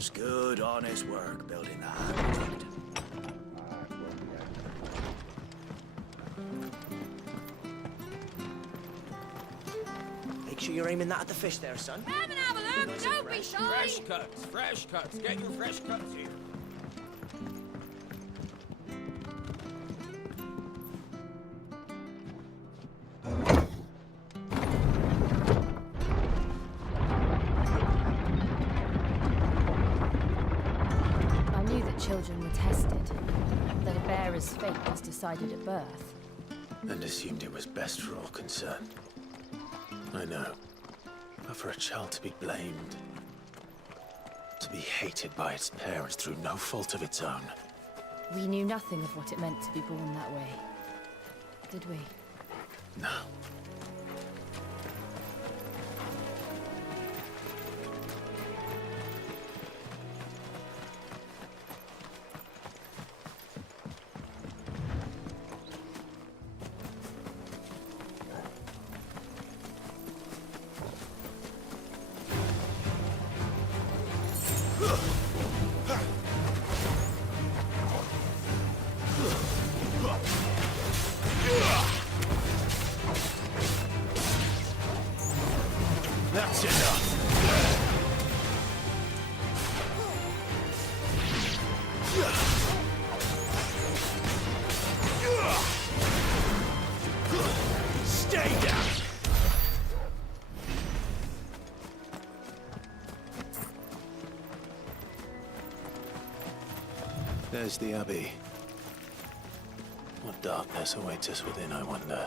was good, honest work building that project. Make sure you're aiming that at the fish there, son. Come and have a look, don't be shy! Fresh cuts, get your fresh cuts here. I knew that children were tested, that a bearer's fate was decided at birth. And assumed it was best for all concerned. I know. But for a child to be blamed, to be hated by its parents through no fault of its own. We knew nothing of what it meant to be born that way, did we? No. That's enough. Stay down. There's the Abbey. What darkness awaits us within, I wonder.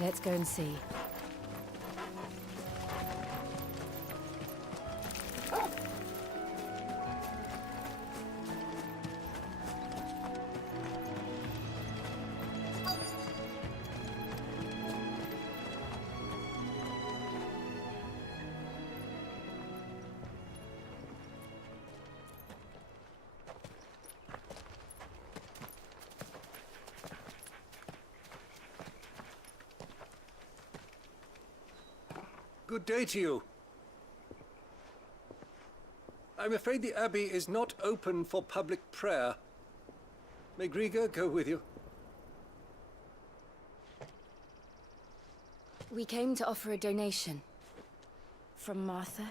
Let's go and see. Good day to you. I'm afraid the Abbey is not open for public prayer. May Grieger go with you? We came to offer a donation. From Martha.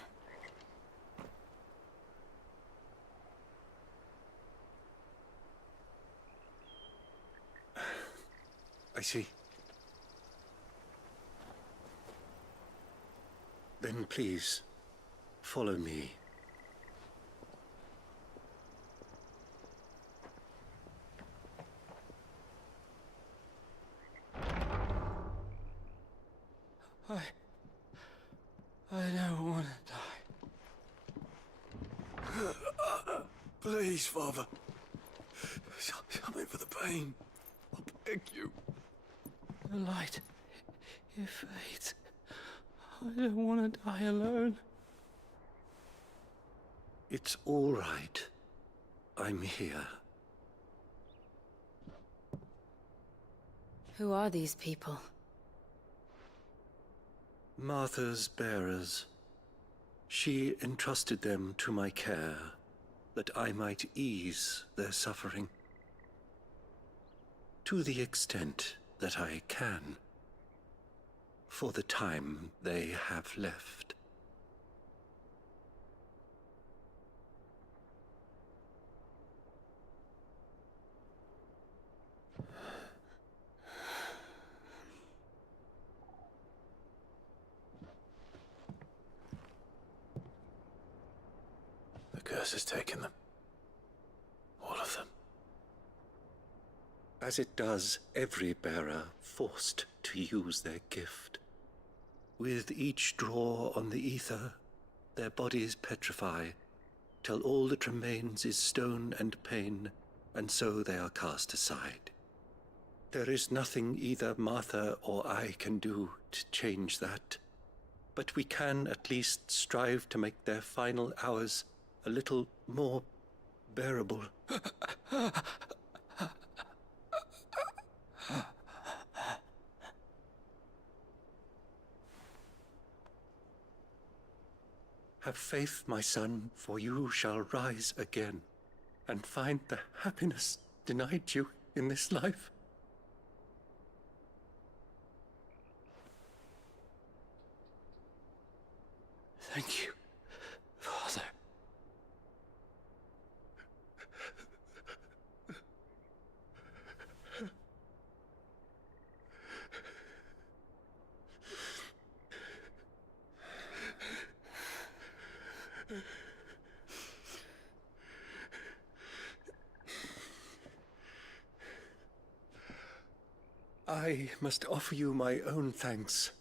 I see. Then please, follow me. I don't want to die. Please, Father. Something for the pain. I beg you. The light, it fades. I don't want to die alone. It's all right. I'm here. Who are these people? Martha's bearers. She entrusted them to my care, that I might ease their suffering. To the extent that I can. For the time they have left. The curse has taken them. All of them. As it does every bearer forced to use their gift. With each draw on the ether, their bodies petrify, till all that remains is stone and pain, and so they are cast aside. There is nothing either Martha or I can do to change that, but we can at least strive to make their final hours a little more bearable. Have faith, my son, for you shall rise again and find the happiness denied you in this life. Thank you, Father. I must offer you my own thanks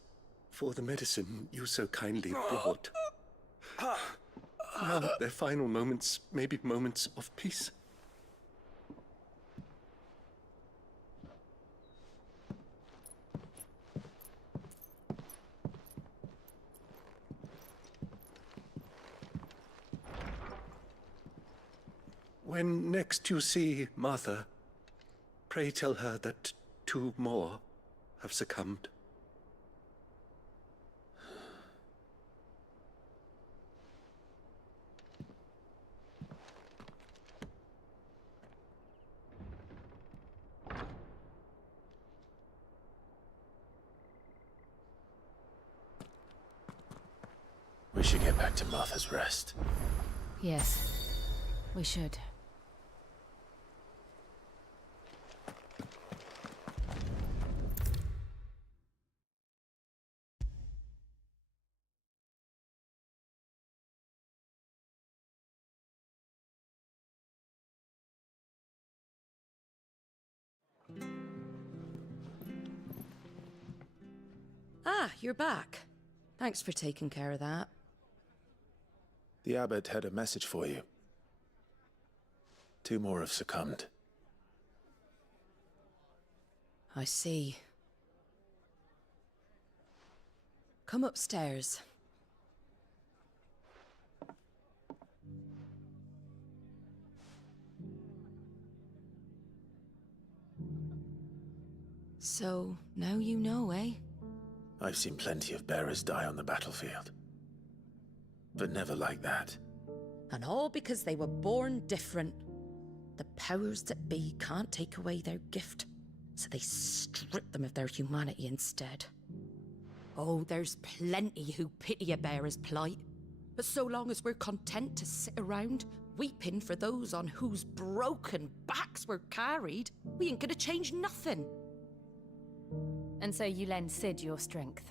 for the medicine you so kindly brought. Now their final moments may be moments of peace. When next you see Martha, pray tell her that 2 more have succumbed. We should get back to Martha's Rest. Yes, we should. Ah, you're back. Thanks for taking care of that. The abbot had a message for you. 2 more have succumbed. I see. Come upstairs. So, now you know, eh? I've seen plenty of bearers die on the battlefield. But never like that. And all because they were born different. The powers that be can't take away their gift, so they strip them of their humanity instead. Oh, there's plenty who pity a bearer's plight. But so long as we're content to sit around, weeping for those on whose broken backs we're carried, we ain't gonna change nothing. And so you lend Sid your strength.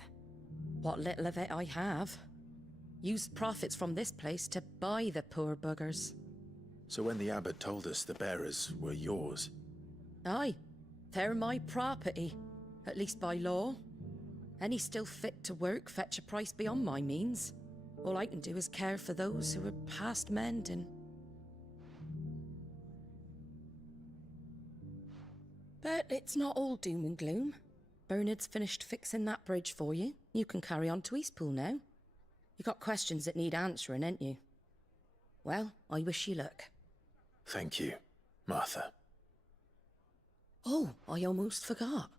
What little of it I have. Used profits from this place to buy the poor buggers. So when the abbot told us the bearers were yours... Aye, they're my property, at least by law. Any still fit to work fetch a price beyond my means. All I can do is care for those who are past mending. But it's not all doom and gloom. Bernard's finished fixing that bridge for you. You can carry on to Eastpool now. You got questions that need answering, ain't you? Well, I wish you luck. Thank you, Martha. Oh, I almost forgot.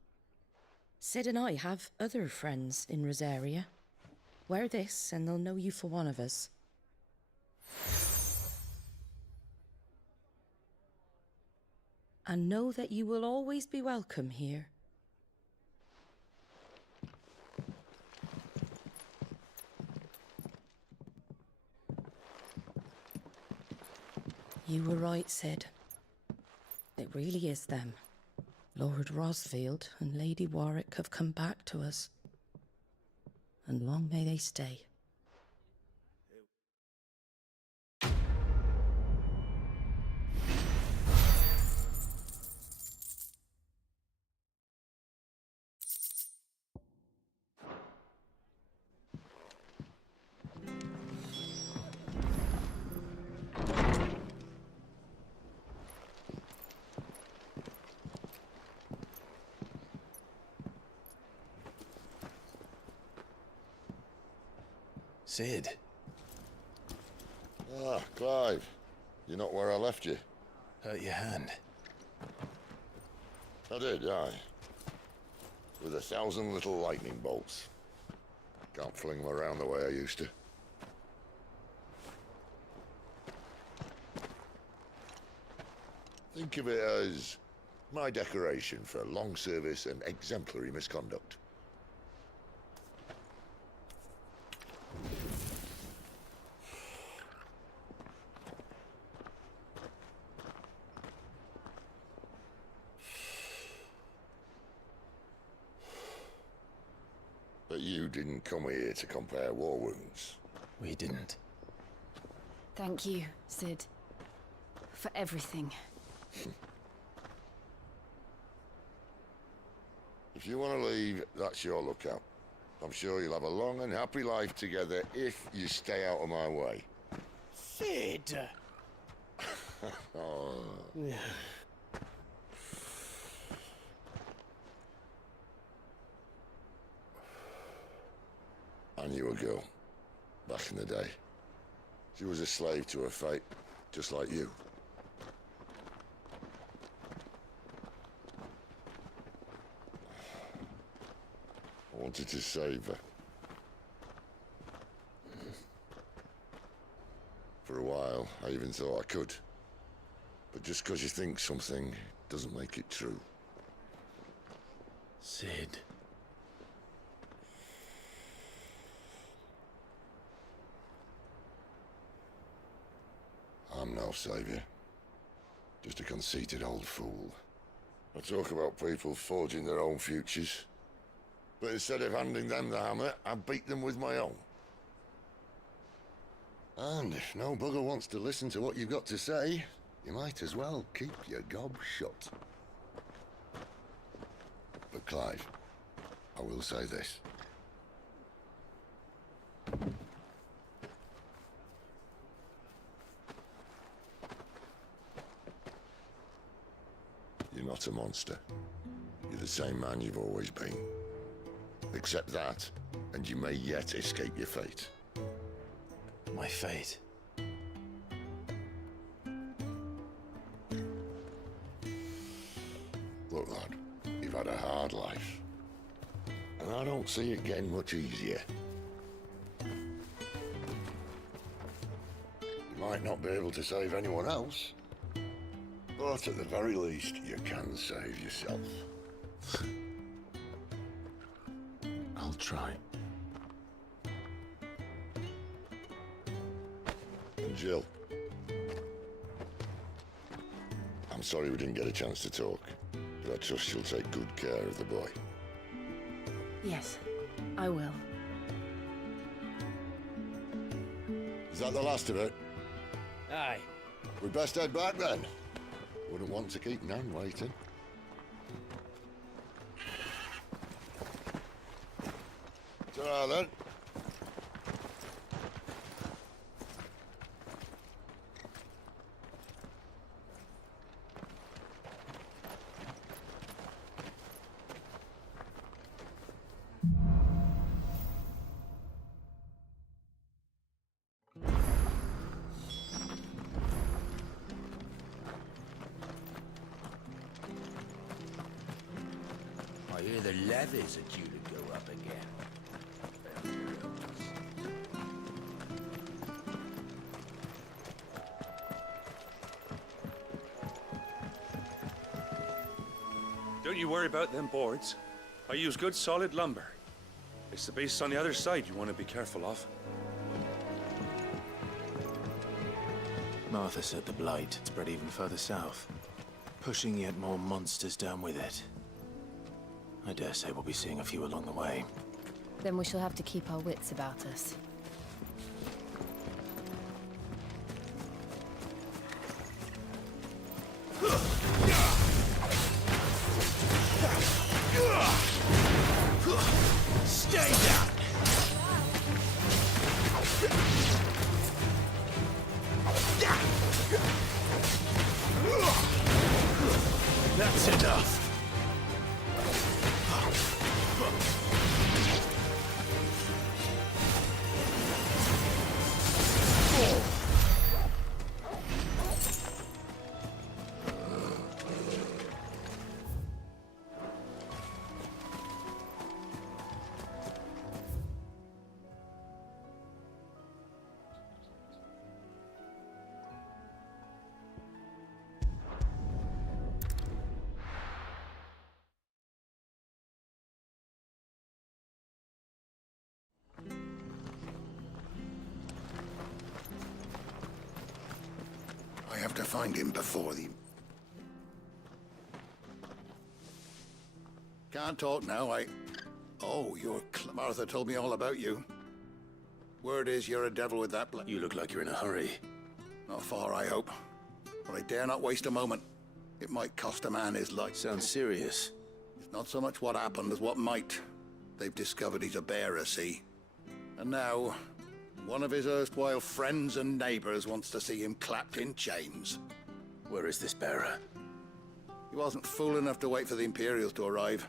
Sid and I have other friends in Rosaria. Wear this and they'll know you for one of us. And know that you will always be welcome here. You were right, Sid. It really is them. Lord Rosfield and Lady Warwick have come back to us. And long may they stay. Sid. Ah, Clive. You're not where I left you. Hurt your hand. I did, aye. With 1,000 little lightning bolts. Can't fling them around the way I used to. Think of it as my decoration for long service and exemplary misconduct. But you didn't come here to compare war wounds. We didn't. Thank you, Sid. For everything. If you want to leave, that's your lookout. I'm sure you'll have a long and happy life together if you stay out of my way. Sid! Oh. I knew a girl, back in the day. She was a slave to her fate, just like you. I wanted to save her. For a while, I even thought I could. But just because you think something doesn't make it true. Sid. I'm no savior. Just a conceited old fool. I talk about people forging their own futures. But instead of handing them the hammer, I beat them with my own. And if no bugger wants to listen to what you've got to say, you might as well keep your gob shut. But Clive, I will say this. You're not a monster. You're the same man you've always been. Accept that, and you may yet escape your fate. My fate. Look, lad, you've had a hard life. And I don't see it getting much easier. You might not be able to save anyone else, but at the very least, you can save yourself. I'll try. And Jill, I'm sorry we didn't get a chance to talk, but I trust she'll take good care of the boy. Yes, I will. Is that the last of it? Aye. We'd best head back then. Wouldn't want to keep Nan waiting. Ta-ra then. I hear the levies are due to go up again. Don't you worry about them boards. I use good solid lumber. It's the base on the other side you want to be careful of. Martha said the blight had spread even further south, pushing yet more monsters down with it. I dare say we'll be seeing a few along the way. Then we shall have to keep our wits about us. Stay down! That's enough! have to find him before the... Can't talk now, Oh, Martha told me all about you. Word is you're a devil with that You look like you're in a hurry. Not far, I hope. But I dare not waste a moment. It might cost a man his life. Sounds serious. It's not so much what happened as what might. They've discovered he's a bearer, see? And now, one of his erstwhile friends and neighbors wants to see him clapped in chains. Where is this bearer? He wasn't fool enough to wait for the Imperials to arrive.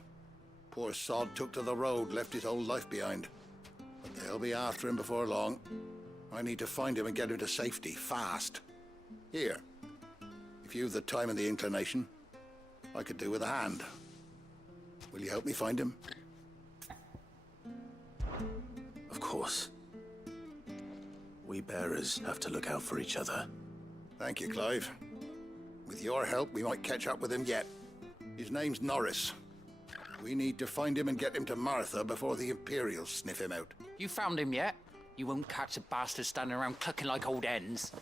Poor sod took to the road, left his whole life behind. But they'll be after him before long. I need to find him and get him to safety, fast. Here, if you've the time and the inclination, I could do with a hand. Will you help me find him? Of course. We bearers have to look out for each other. Thank you, Clive. With your help, we might catch up with him yet. His name's Norris. We need to find him and get him to Martha before the Imperials sniff him out. You found him yet? You won't catch a bastard standing around clucking like old hens.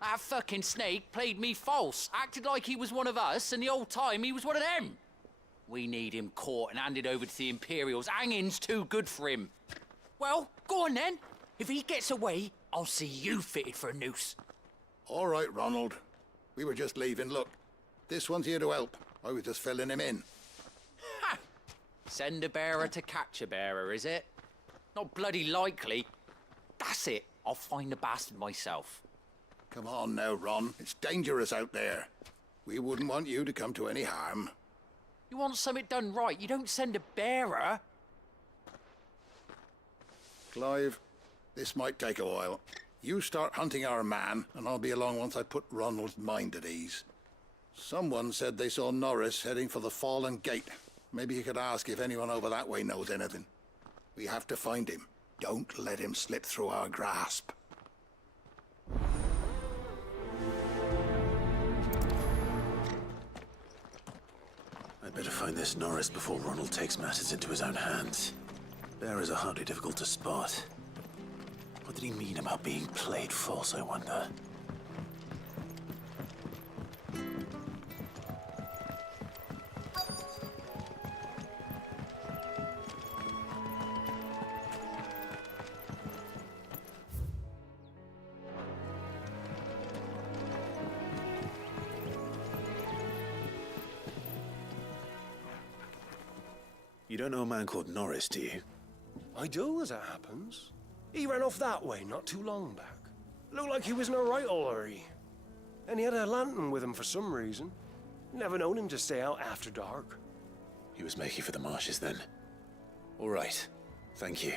That fucking snake played me false, acted like he was one of us, and the whole time he was one of them. We need him caught and handed over to the Imperials. Hanging's too good for him. Well, go on then. If he gets away, I'll see you fitted for a noose. All right, Ronald. We were just leaving. Look, this one's here to help. I was just filling him in. Ha! Send a bearer to catch a bearer, is it? Not bloody likely. That's it. I'll find the bastard myself. Come on now, Ron. It's dangerous out there. We wouldn't want you to come to any harm. You want something done right, you don't send a bearer. Clive, this might take a while. You start hunting our man, and I'll be along once I put Ronald's mind at ease. Someone said they saw Norris heading for the Fallen Gate. Maybe you could ask if anyone over that way knows anything. We have to find him. Don't let him slip through our grasp. I'd better find this Norris before Ronald takes matters into his own hands. Bearers are hardly difficult to spot. What did he mean about being played false, I wonder? You don't know a man called Norris, do you? I do, as it happens. He ran off that way not too long back. Looked like he was in a right old hurry. And he had a lantern with him for some reason. Never known him to stay out after dark. He was making for the marshes then. All right. Thank you.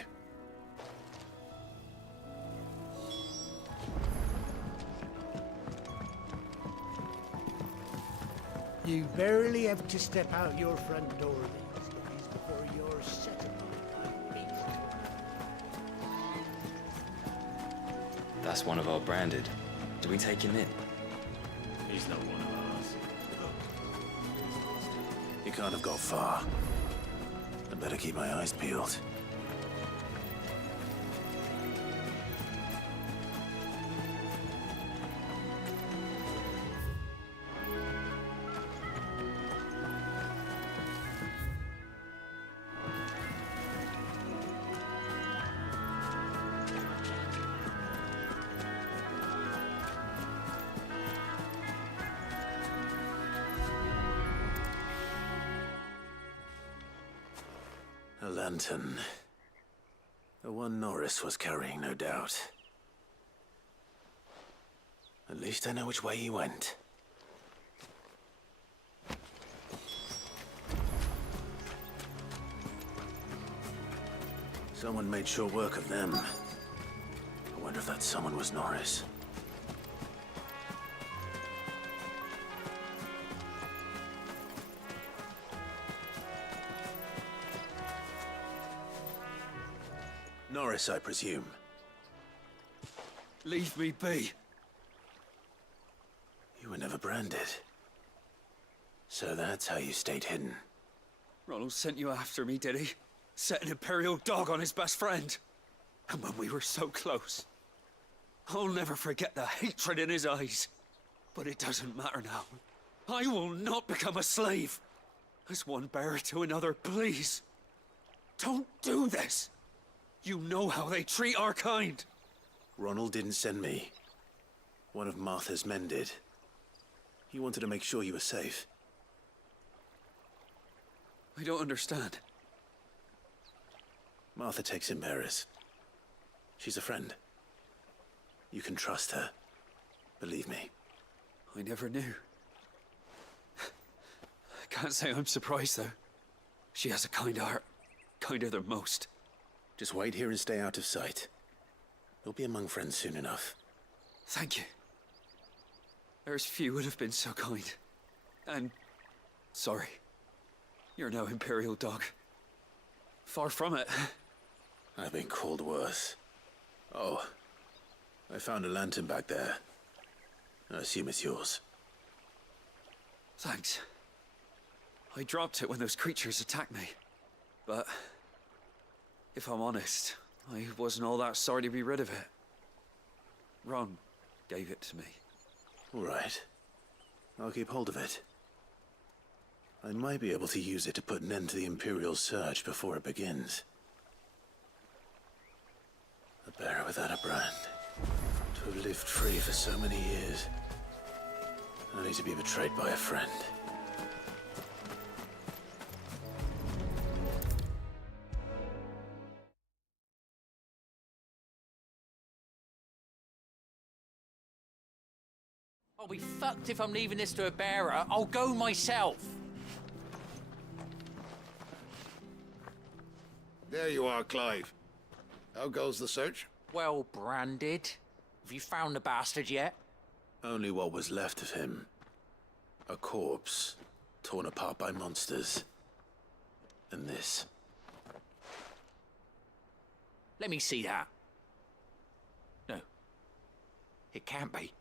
You barely have to step out your front door these days before you're set upon by beast. That's one of our branded. Do we take him in? He's not one of ours. He can't have got far. I'd better keep my eyes peeled. A lantern. The one Norris was carrying, no doubt. At least I know which way he went. Someone made short work of them. I wonder if that someone was Norris. Norris, I presume. Leave me be. You were never branded. So that's how you stayed hidden. Ronald sent you after me, did he? Set an Imperial dog on his best friend. And when we were so close. I'll never forget the hatred in his eyes. But it doesn't matter now. I will not become a slave. As one bearer to another, please. Don't do this. You know how they treat our kind. Ronald didn't send me. One of Martha's men did. He wanted to make sure you were safe. I don't understand. Martha takes in bearers. She's a friend. You can trust her. Believe me. I never knew. I can't say I'm surprised, though. She has a kind heart. Kinder than most. Just wait here and stay out of sight. You'll be among friends soon enough. Thank you. There's few would have been so kind. And... sorry. You're no Imperial dog. Far from it. I've been called worse. Oh, I found a lantern back there. I assume it's yours. Thanks. I dropped it when those creatures attacked me. But... if I'm honest, I wasn't all that sorry to be rid of it. Ron gave it to me. All right. I'll keep hold of it. I might be able to use it to put an end to the Imperial surge before it begins. A bearer without a brand. To have lived free for so many years. Only to be betrayed by a friend. I'll be fucked if I'm leaving this to a bearer. I'll go myself. There you are, Clive. How goes the search? Well branded. Have you found the bastard yet? Only what was left of him. A corpse, torn apart by monsters. And this. Let me see that. No. It can't be.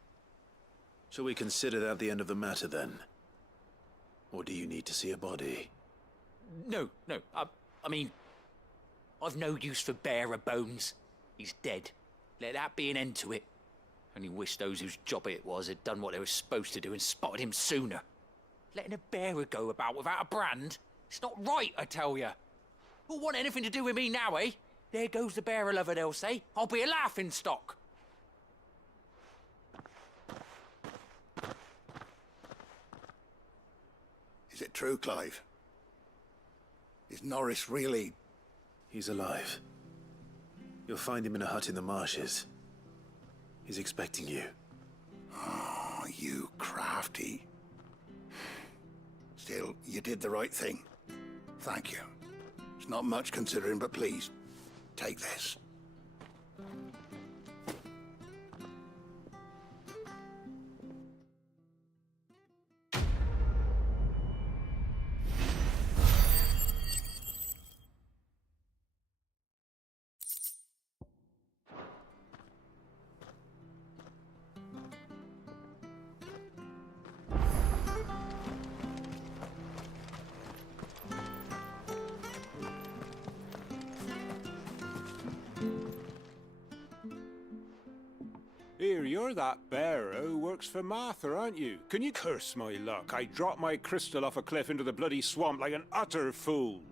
Shall we consider that the end of the matter, then? Or do you need to see a body? No. I mean... I've no use for bearer bones. He's dead. Let that be an end to it. Only wish those whose job it was had done what they were supposed to do and spotted him sooner. Letting a bearer go about without a brand? It's not right, I tell you. Who'll want anything to do with me now, eh? There goes the bearer lover, they'll say. I'll be a laughingstock. Is it true, Clive? Is Norris really... He's alive. You'll find him in a hut in the marshes. He's expecting you. Oh, you crafty. Still, you did the right thing. Thank you. It's not much considering, but please, take this. Here, you're that bearer who works for Martha, aren't you? Can you curse my luck? I dropped my crystal off a cliff into the bloody swamp like an utter fool.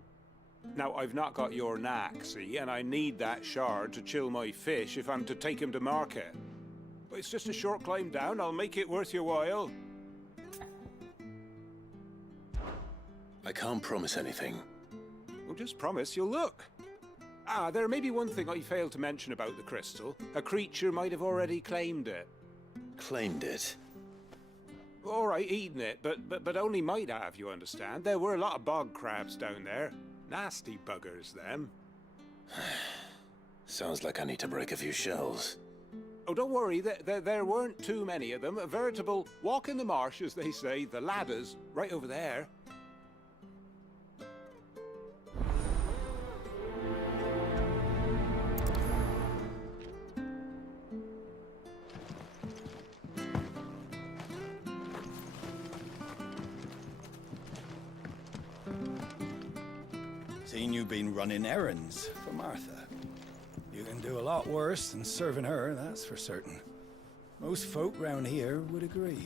Now, I've not got your knack, see, and I need that shard to chill my fish if I'm to take him to market. But it's just a short climb down. I'll make it worth your while. I can't promise anything. Well, just promise you'll look. Ah, there may be one thing I failed to mention about the crystal. A creature might have already claimed it. Claimed it? All right, eaten it, but only might have, you understand. There were a lot of bog crabs down there. Nasty buggers, them. Sounds like I need to break a few shells. Oh, don't worry, there weren't too many of them. A veritable walk in the marsh, as they say. The ladders, right over there. Seen you been running errands for Martha. You can do a lot worse than serving her, that's for certain. Most folk round here would agree.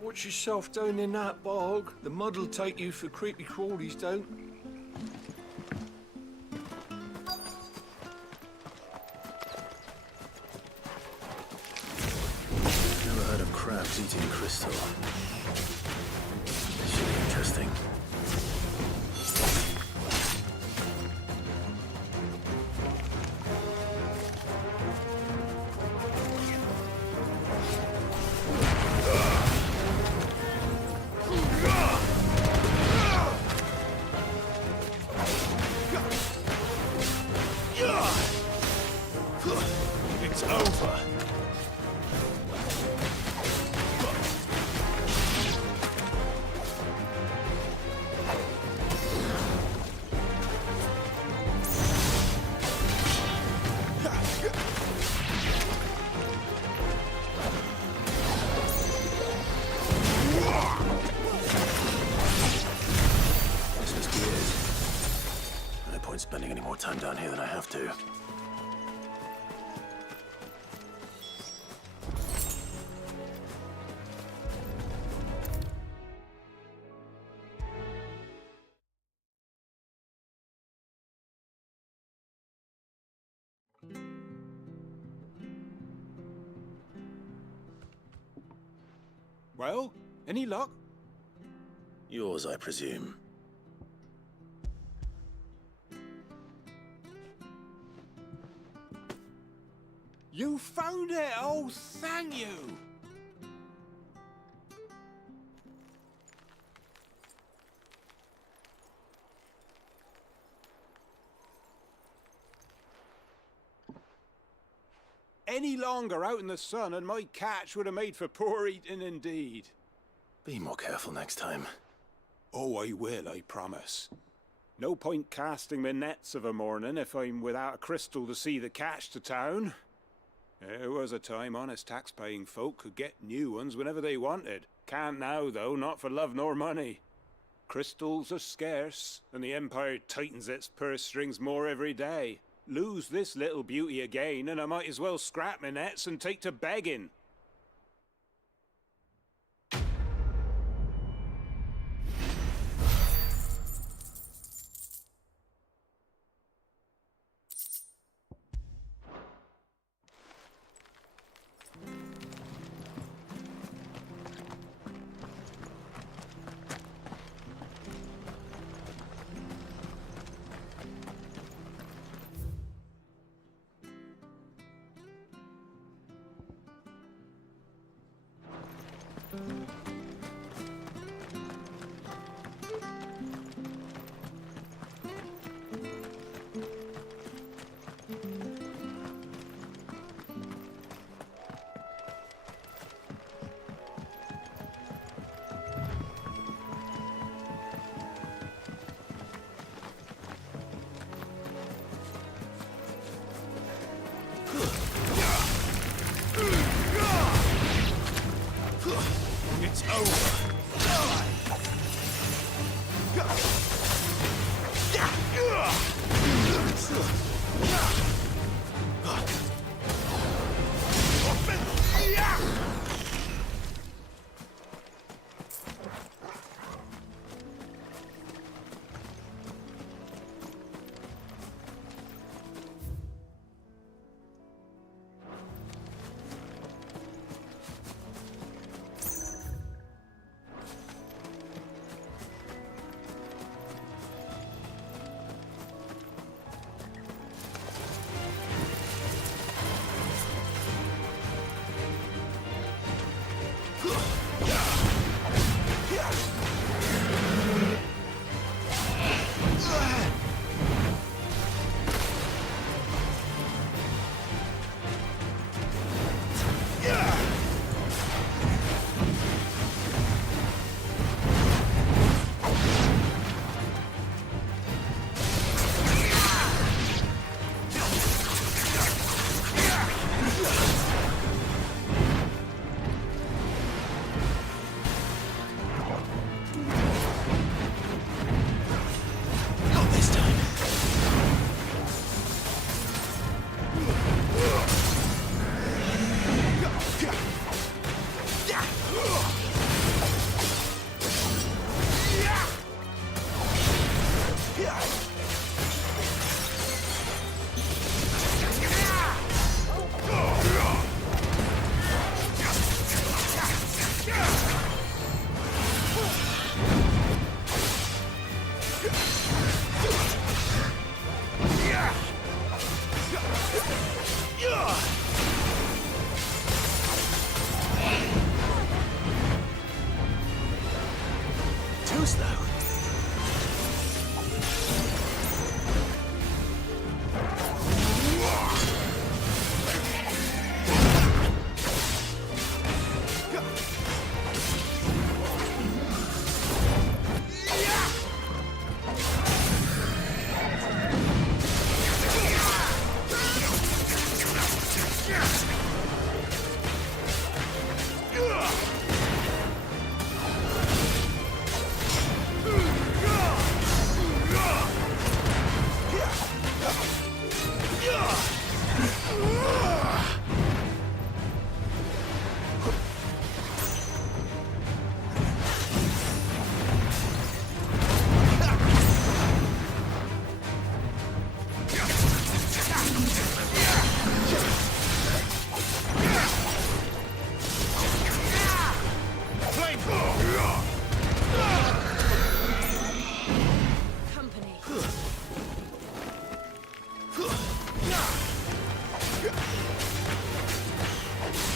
Watch yourself down in that bog. The mud'll take you for creepy crawlies, don't. Never heard of crabs eating crystal. This should be interesting. It's over. This must be it. No point spending any more time down here than I have to. Well, any luck? Yours, I presume. You found it! Oh, thank you! Any longer out in the sun and my catch would have made for poor eating indeed. Be more careful next time. Oh, I will, I promise. No point casting my nets of a morning if I'm without a crystal to see the catch to town. There was a time honest tax-paying folk could get new ones whenever they wanted. Can't now, though, not for love nor money. Crystals are scarce, and the Empire tightens its purse strings more every day. Lose this little beauty again, and I might as well scrap my nets and take to begging.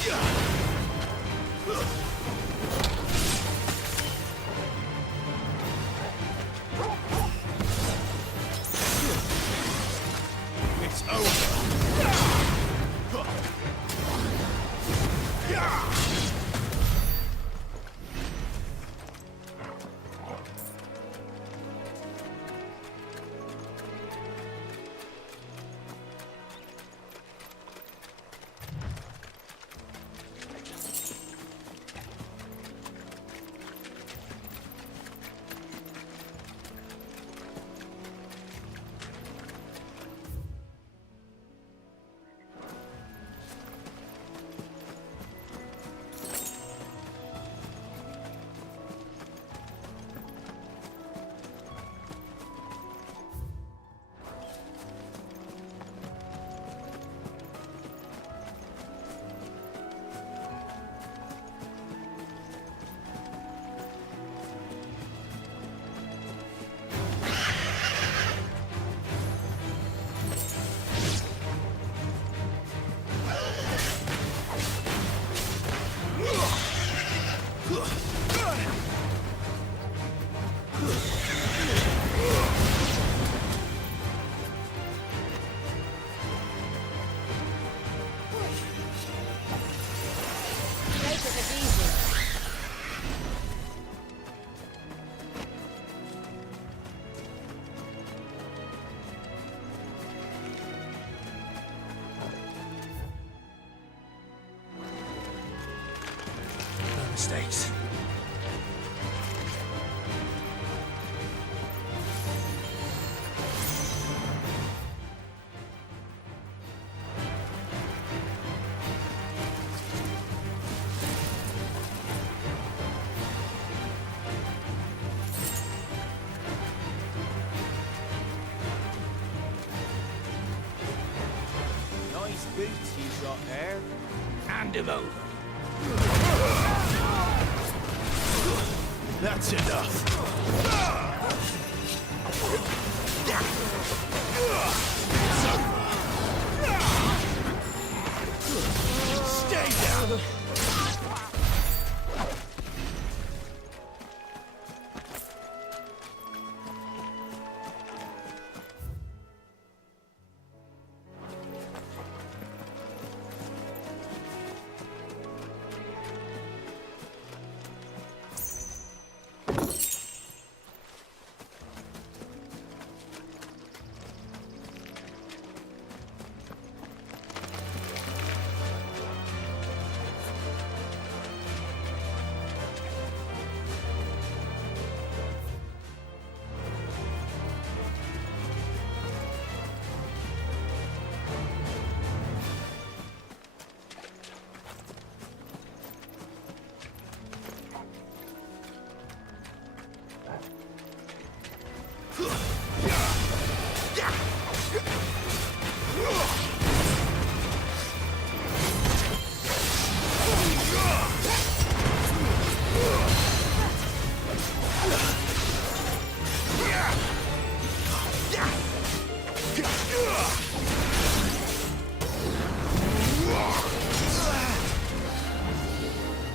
It's over. Mistakes. Nice boots you've got there. Hand him over. That's enough. Stay down.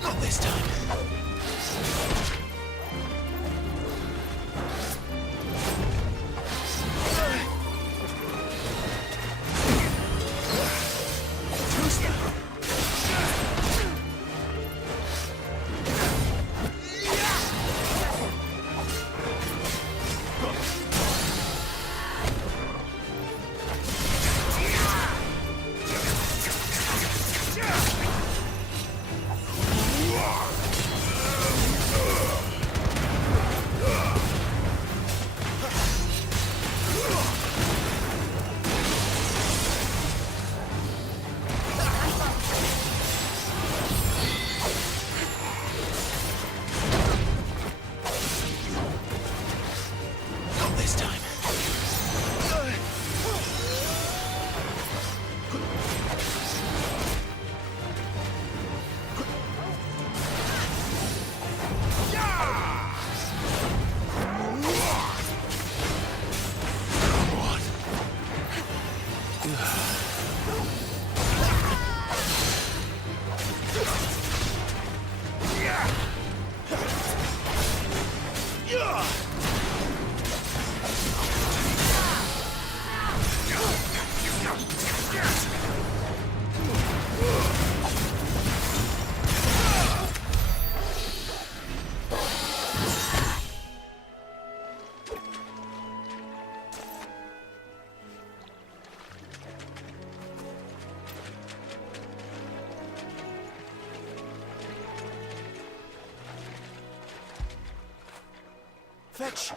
Not this time. Fetch!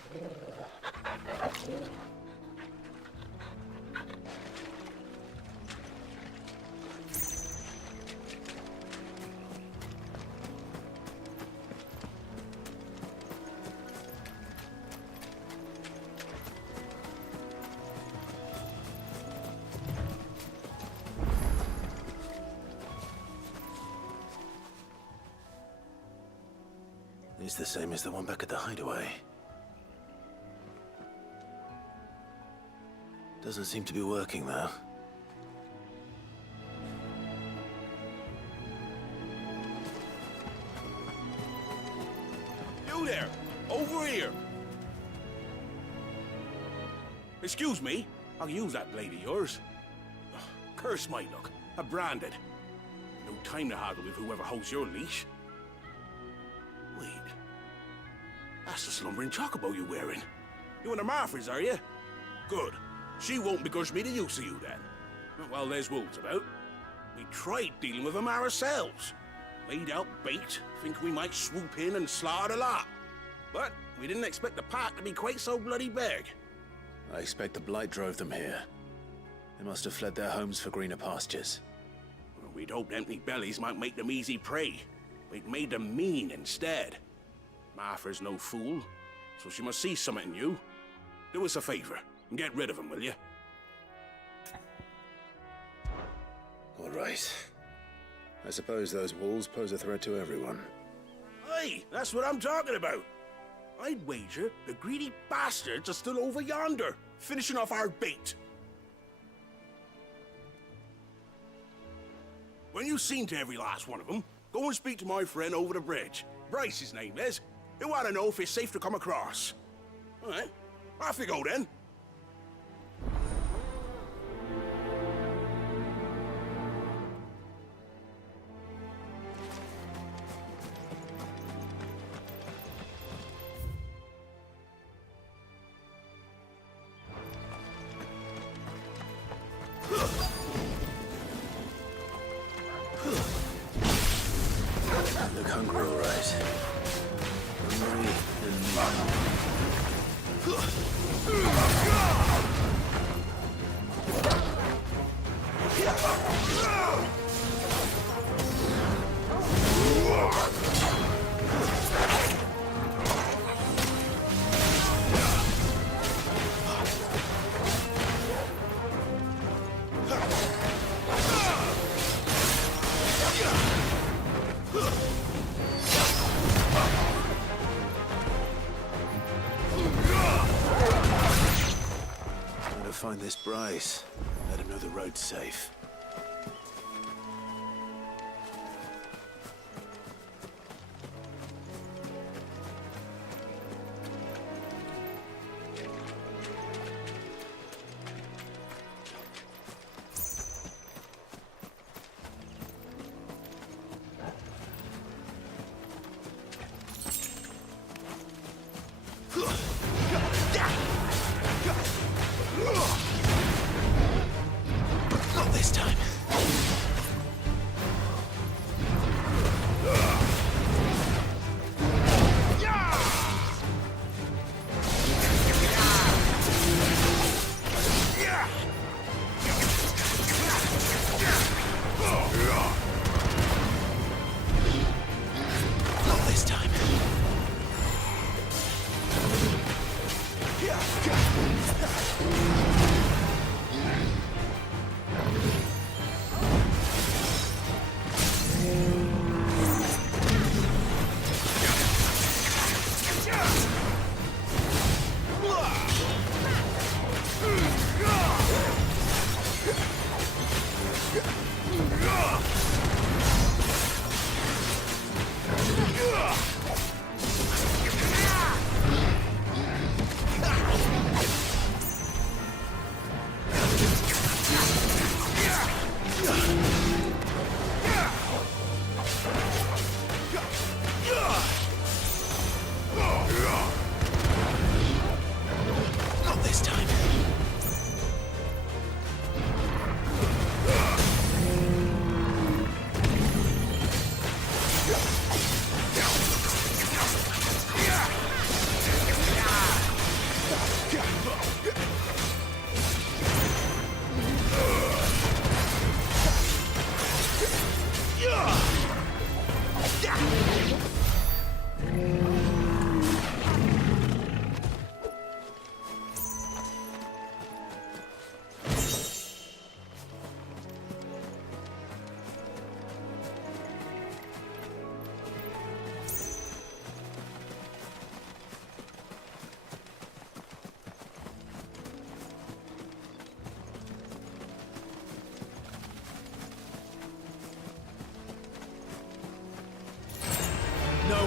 It's the same as the one back at the hideaway. Doesn't seem to be working, though. You there! Over here! Excuse me, I'll use that blade of yours. Ugh, curse my luck. I'm branded. No time to haggle with whoever holds your leash. Wait. That's the slumbering chocobo you're wearing. You and the Marfors, are you? Good. She won't begrudge me the use of you, then. Well, there's wolves about. We tried dealing with them ourselves. Laid out bait, think we might swoop in and slaughter the lot. But we didn't expect the pack to be quite so bloody big. I expect the blight drove them here. They must have fled their homes for greener pastures. Well, we'd hoped empty bellies might make them easy prey. We'd made them mean instead. Martha's no fool, so she must see something in you. Do us a favor and get rid of them, will you? All right. I suppose those wolves pose a threat to everyone. Hey, that's what I'm talking about. I'd wager the greedy bastards are still over yonder, finishing off our bait. When you've seen to every last one of them, go and speak to my friend over the bridge. Bryce, his name is. He'll want to know if it's safe to come across. All right, off you go then. Look hungry, all right. Hungry find this Bryce. Let him know the road's safe. Not this time.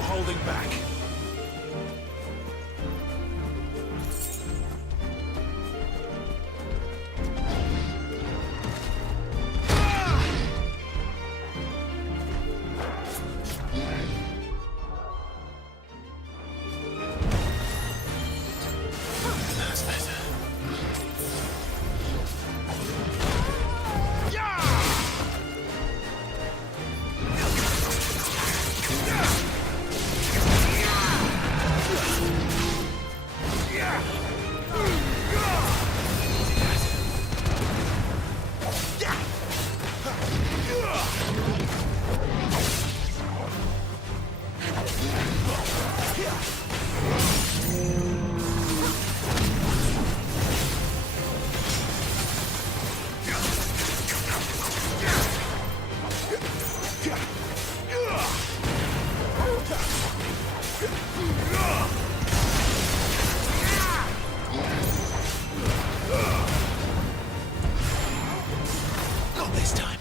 holding back. That's better. Not this time.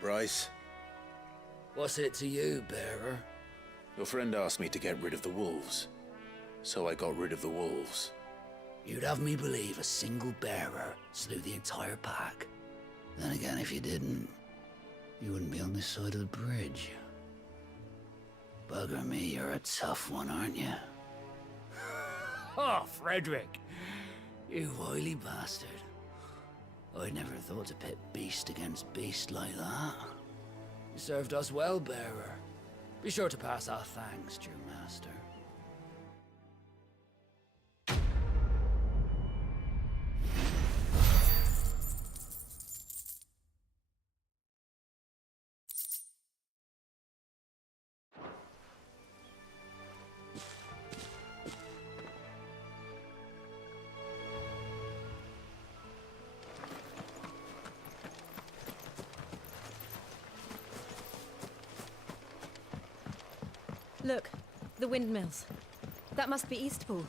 Bryce? What's it to you, bearer? Your friend asked me to get rid of the wolves, so I got rid of the wolves. You'd have me believe a single bearer slew the entire pack. Then again, if you didn't, you wouldn't be on this side of the bridge. Bugger me, you're a tough one, aren't you? Oh, Frederick! You wily bastard. I'd never thought to pit beast against beast like that. You served us well, bearer. Be sure to pass our thanks, true master. Look, the windmills. That must be Eastpool.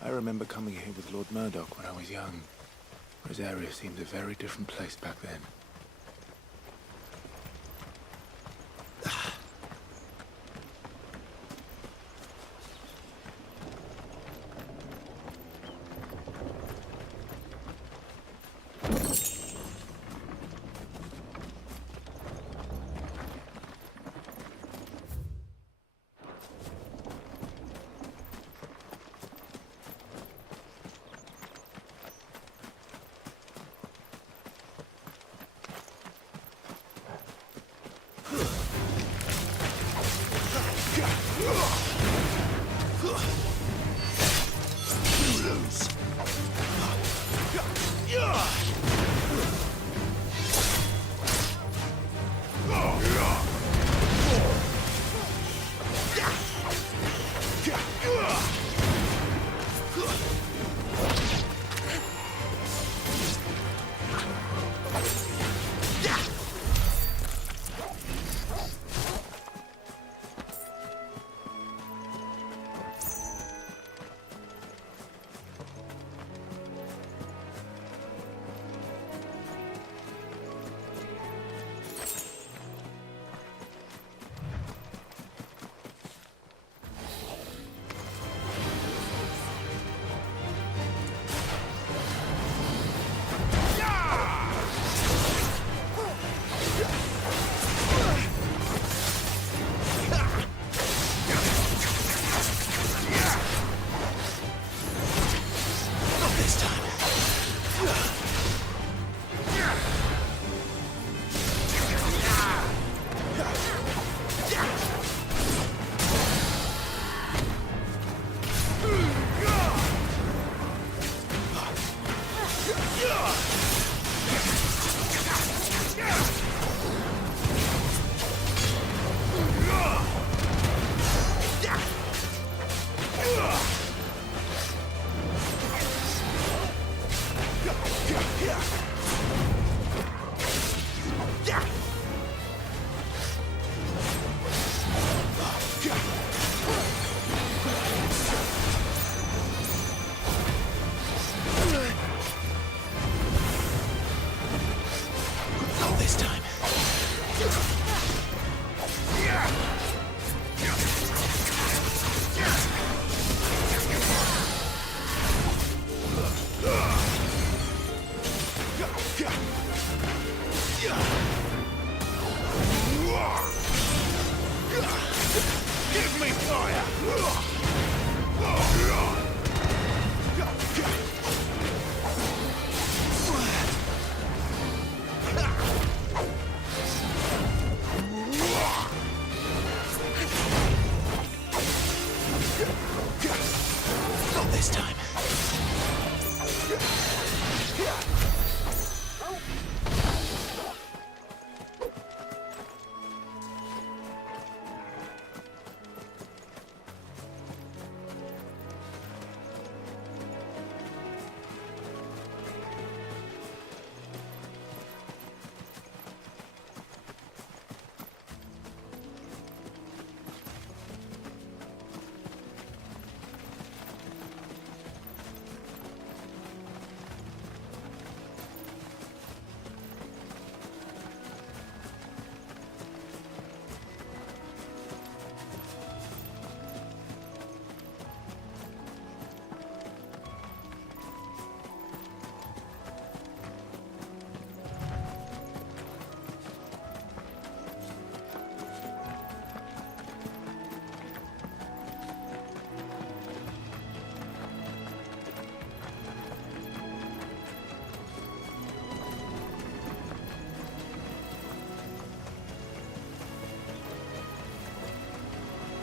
I remember coming here with Lord Murdoch when I was young. This area seemed a very different place back then.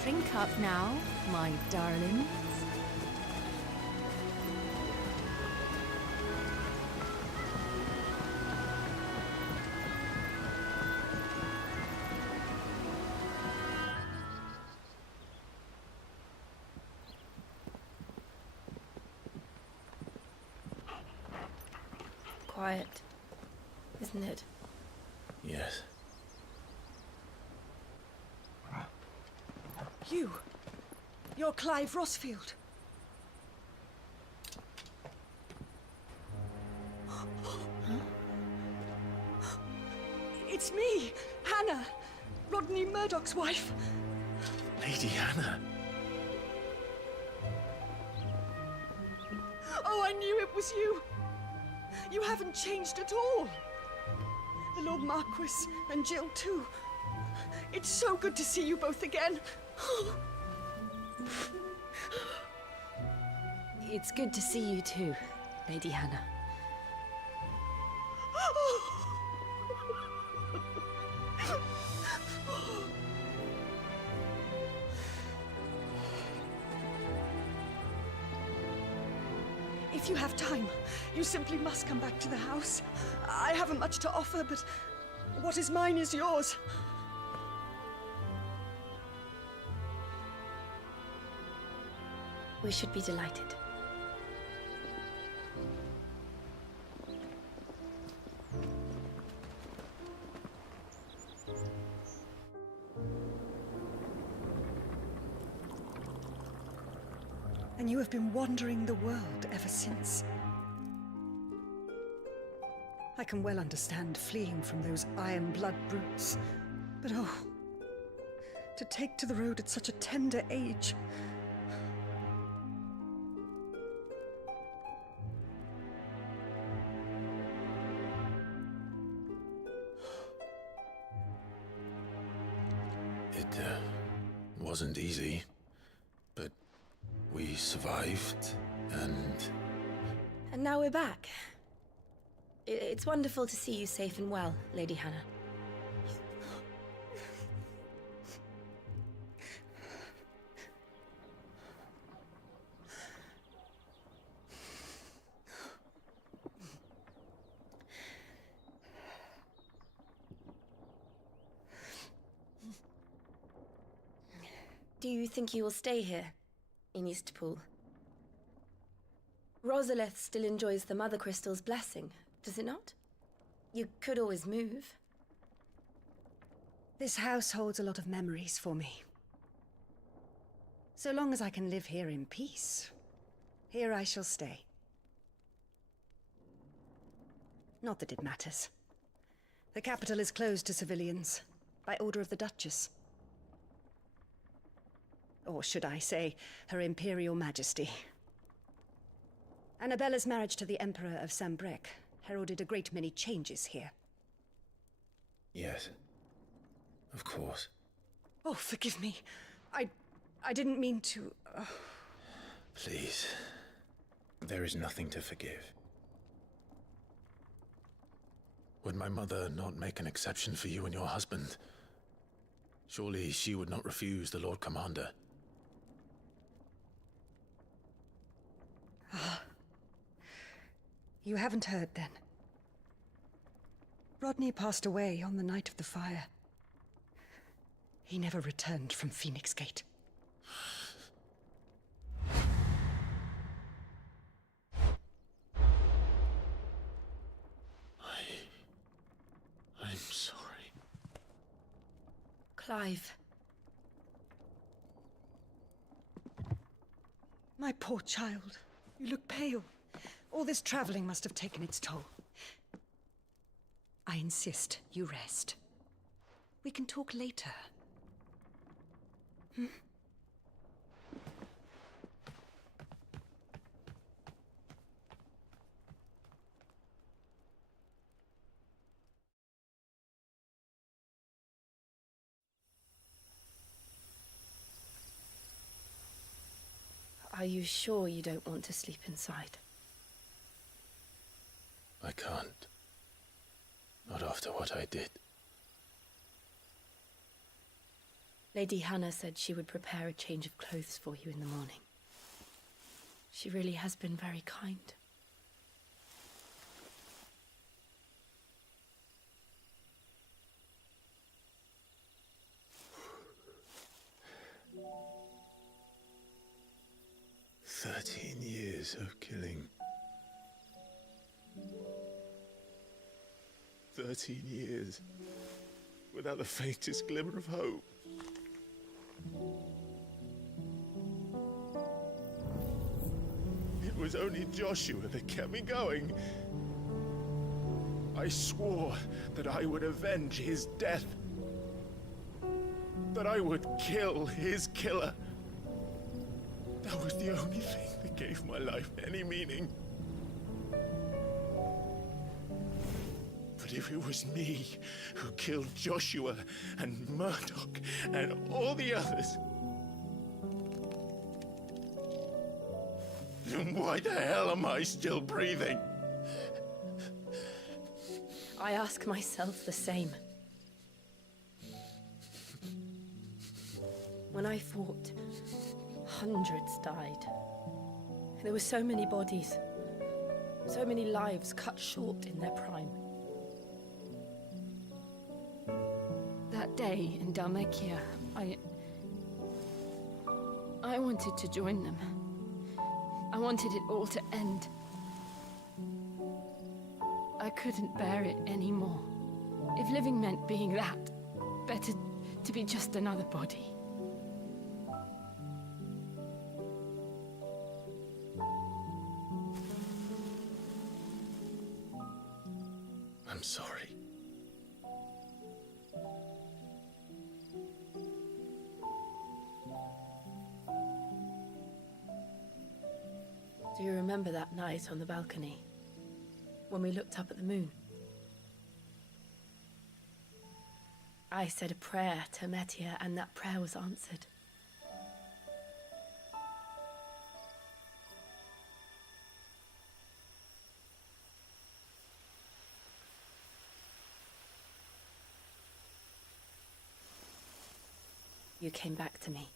Drink up now. my darlings. Quiet, isn't it? Yes. You're Clive Rossfield. It's me, Hannah, Rodney Murdoch's wife. Lady Hannah. Oh, I knew it was you. You haven't changed at all. The Lord Marquis and Jill too. It's so good to see you both again. It's good to see you too, Lady Hannah. If you have time, you simply must come back to the house. I haven't much to offer, but what is mine is yours. We should be delighted. And you have been wandering the world ever since. I can well understand fleeing from those iron blood brutes. But oh, to take to the road at such a tender age. It wasn't easy, but we survived, and... And now we're back. It's wonderful to see you safe and well, Lady Hannah. Do you think you will stay here, in Eastpool? Rosalith still enjoys the Mother Crystal's blessing, does it not? You could always move. This house holds a lot of memories for me. So long as I can live here in peace, here I shall stay. Not that it matters. The capital is closed to civilians, by order of the Duchess. Or should I say, Her Imperial Majesty. Annabella's marriage to the Emperor of Sambrec heralded a great many changes here. Yes. Of course. Oh, forgive me. I didn't mean to... Please. There is nothing to forgive. Would my mother not make an exception for you and your husband? Surely she would not refuse the Lord Commander. You haven't heard, then. Rodney passed away on the night of the fire. He never returned from Phoenix Gate. I'm sorry. Clive. My poor child. You look pale. All this traveling must have taken its toll. I insist you rest. We can talk later. Hmm? Are you sure you don't want to sleep inside? I can't. Not after what I did. Lady Hannah said she would prepare a change of clothes for you in the morning. She really has been very kind. "13 years of killing. 13 years without the faintest glimmer of hope. It was only Joshua that kept me going. I swore that I would avenge his death. That I would kill his killer. That was the only thing that gave my life any meaning. But if it was me who killed Joshua and Murdoch and all the others, then why the hell am I still breathing? I ask myself the same. When I fought, hundreds died. There were so many bodies, so many lives cut short in their prime. That day in Dalmekia, I wanted to join them. I wanted it all to end. I couldn't bear it anymore. If living meant being that, better to be just another body. I'm sorry. Do you remember that night on the balcony? When we looked up at the moon? I said a prayer to Metia, and that prayer was answered. You came back to me.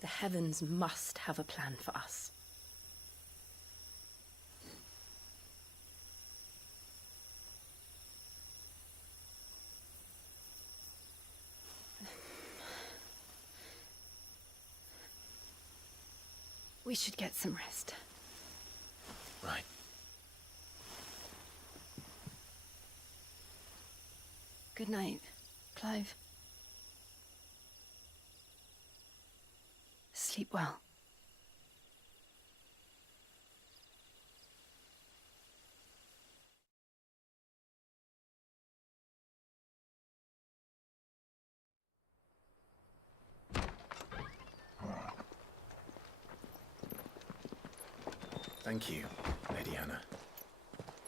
The heavens must have a plan for us. We should get some rest. Right. Good night, Clive. Sleep well. Thank you, Lady Hannah.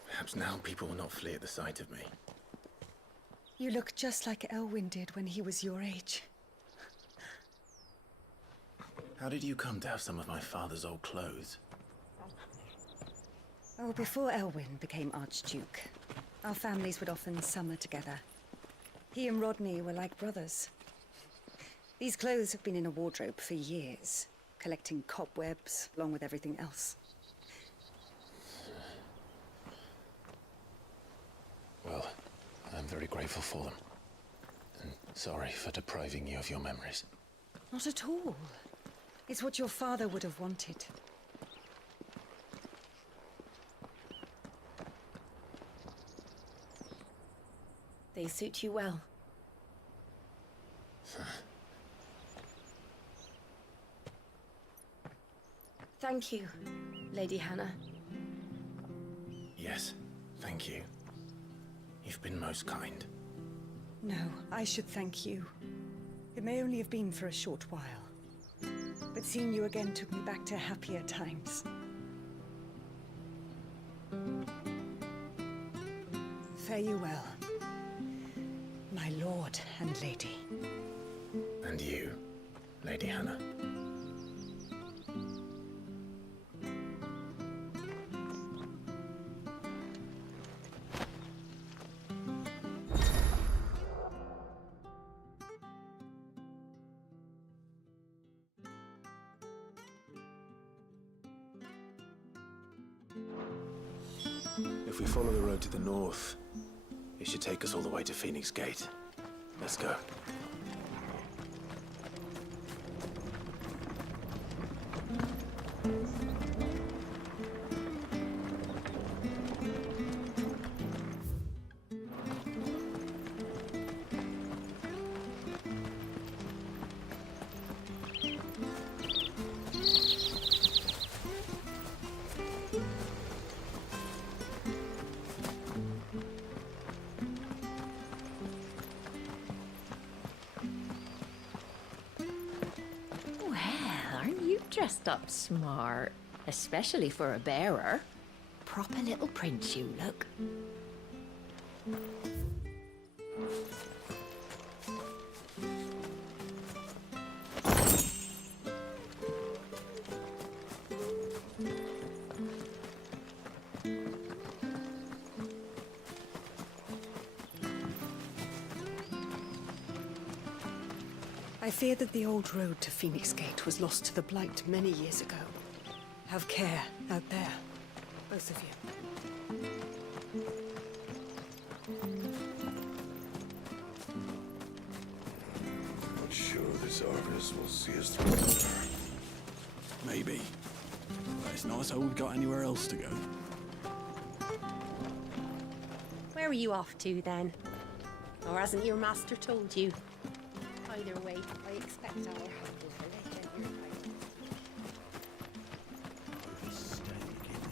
Perhaps now people will not flee at the sight of me. You look just like Elwyn did when he was your age. How did you come to have some of my father's old clothes? Oh, before Elwyn became Archduke, our families would often summer together. He and Rodney were like brothers. These clothes have been in a wardrobe for years, collecting cobwebs along with everything else. Well, I'm very grateful for them. And sorry for depriving you of your memories. Not at all. It's what your father would have wanted. They suit you well. Thank you, Lady Hannah. Yes, thank you. You've been most kind. No, I should thank you. It may only have been for a short while. But seeing you again took me back to happier times. Fare you well, my lord and lady. And you, Lady Hannah. If we follow the road to the north, it should take us all the way to Phoenix Gate. Let's go. Dressed up smart, especially for a bearer. Proper little prince you look. I fear that the old road to Phoenix Gate was lost to the Blight many years ago. Have care out there, both of you. Not sure this Argus will see us through. Maybe. But it's not as though we've got anywhere else to go. Where are you off to, then? Or hasn't your master told you? Either way, I expect our hand is related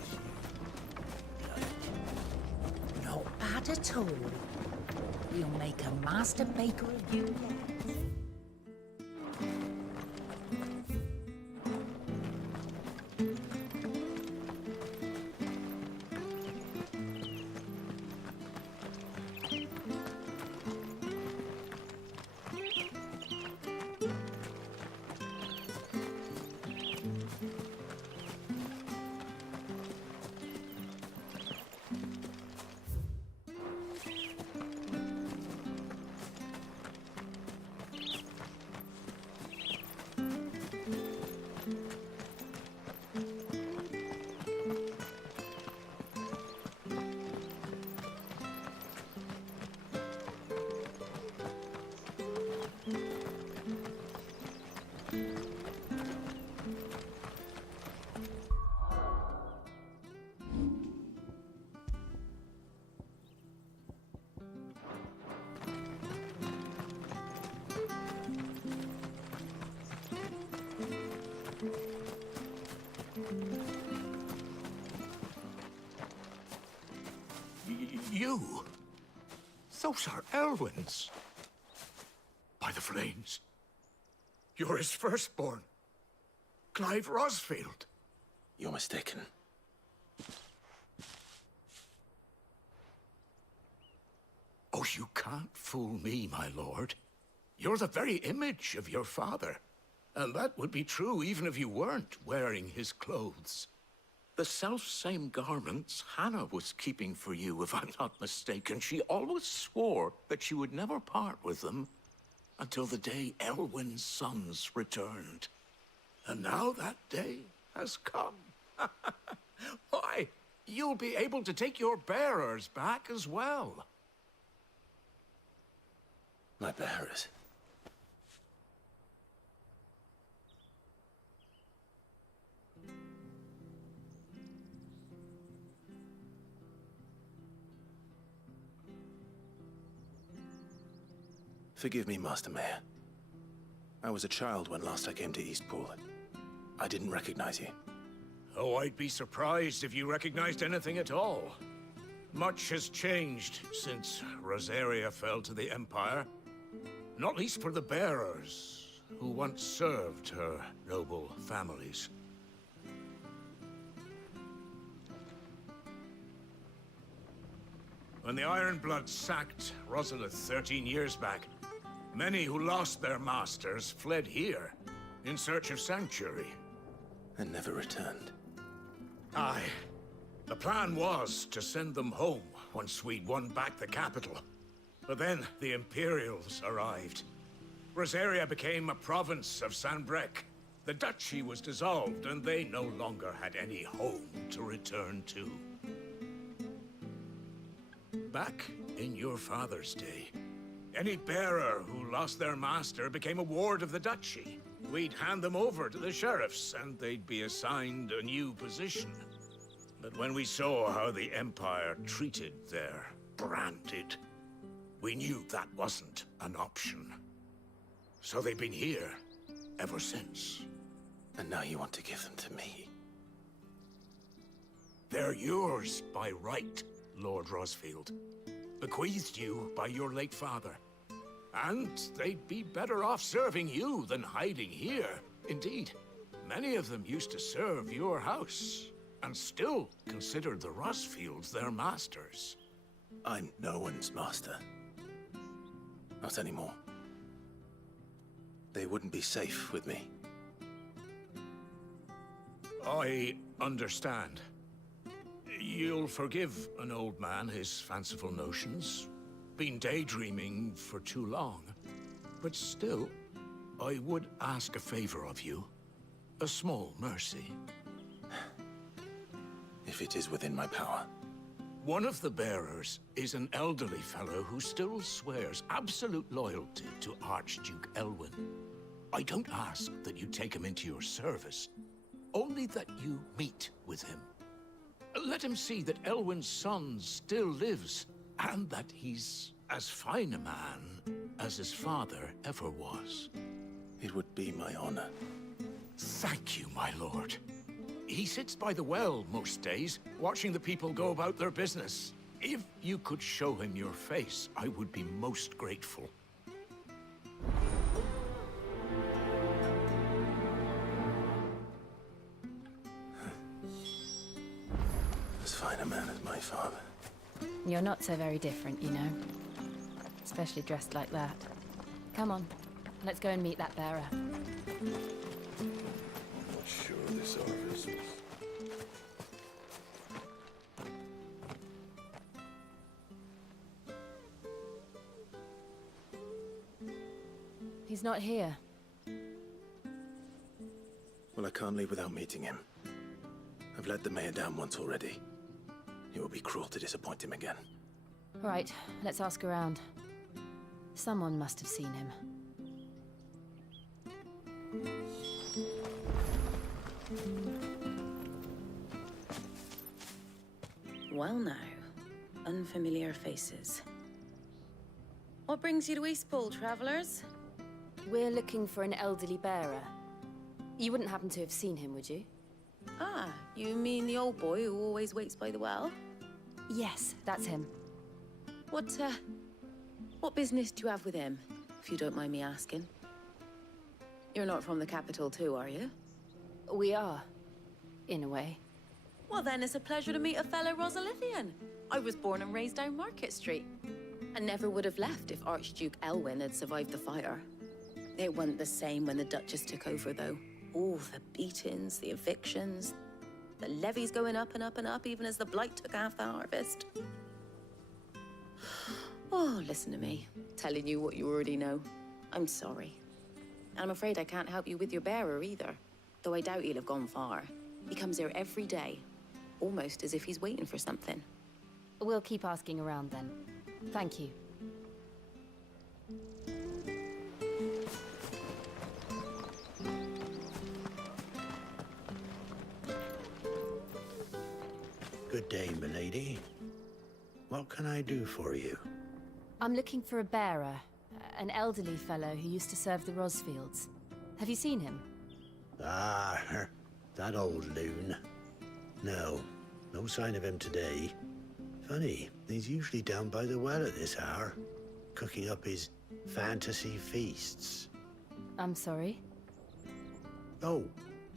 here. Not bad at all. We'll make a master baker of you yet. You? Those are Elwyn's. By the flames. You're his firstborn. Clive Rosfield. You're mistaken. Oh, you can't fool me, my lord. You're the very image of your father. And that would be true even if you weren't wearing his clothes. The self-same garments Hannah was keeping for you, if I'm not mistaken. She always swore that she would never part with them until the day Elwyn's sons returned. And now that day has come. Why, you'll be able to take your bearers back as well. My bearers? Forgive me, Master Mayor. I was a child when last I came to Eastpool. I didn't recognize you. Oh, I'd be surprised if you recognized anything at all. Much has changed since Rosaria fell to the Empire. Not least for the bearers, who once served her noble families. When the Ironbloods sacked Rosalith 13 years back, many who lost their masters fled here in search of sanctuary. And never returned. Aye. The plan was to send them home once we'd won back the capital. But then the Imperials arrived. Rosaria became a province of Sanbreque. The duchy was dissolved, and they no longer had any home to return to. Back in your father's day, any bearer who lost their master became a ward of the duchy. We'd hand them over to the sheriffs, and they'd be assigned a new position. But when we saw how the Empire treated their branded, we knew that wasn't an option. So they've been here ever since. And now you want to give them to me? They're yours by right, Lord Rosfield. Bequeathed you by your late father. And they'd be better off serving you than hiding here. Indeed, many of them used to serve your house, and still considered the Rosfields their masters. I'm no one's master. Not anymore. They wouldn't be safe with me. I understand. You'll forgive an old man his fanciful notions. Been daydreaming for too long. But still, I would ask a favor of you. A small mercy. If it is within my power. One of the bearers is an elderly fellow who still swears absolute loyalty to Archduke Elwyn. I don't ask that you take him into your service, only that you meet with him. Let him see that Elwyn's son still lives, and that he's as fine a man as his father ever was. It would be my honor. Thank you, my lord. He sits by the well most days, watching the people go about their business. If you could show him your face, I would be most grateful. As fine a man as my father. You're not so very different, you know. Especially dressed like that. Come on, let's go and meet that bearer. I'm not sure of this Arvis. He's not here. Well, I can't leave without meeting him. I've let the mayor down once already. It would be cruel to disappoint him again. Right, let's ask around. Someone must have seen him. Well now, unfamiliar faces. What brings you to Eastpool, travelers? We're looking for an elderly bearer. You wouldn't happen to have seen him, would you? Ah, you mean the old boy who always waits by the well? Yes, that's him. What business do you have with him, if you don't mind me asking? You're not from the capital too, are you? We are, in a way. Well then, it's a pleasure to meet a fellow Rosalithian. I was born and raised down Market Street. And never would have left if Archduke Elwyn had survived the fire. It wasn't the same when the Duchess took over, though. All the beatings, the evictions, the levies going up and up and up, even as the blight took half the harvest. Oh, listen to me, telling you what you already know. I'm sorry. And I'm afraid I can't help you with your bearer either, though I doubt he'll have gone far. He comes here every day, almost as if he's waiting for something. We'll keep asking around then. Thank you. Good day, milady. What can I do for you? I'm looking for a bearer, an elderly fellow who used to serve the Rosfields. Have you seen him? Ah, that old loon. No, no sign of him today. Funny, he's usually down by the well at this hour, cooking up his fantasy feasts. I'm sorry? Oh,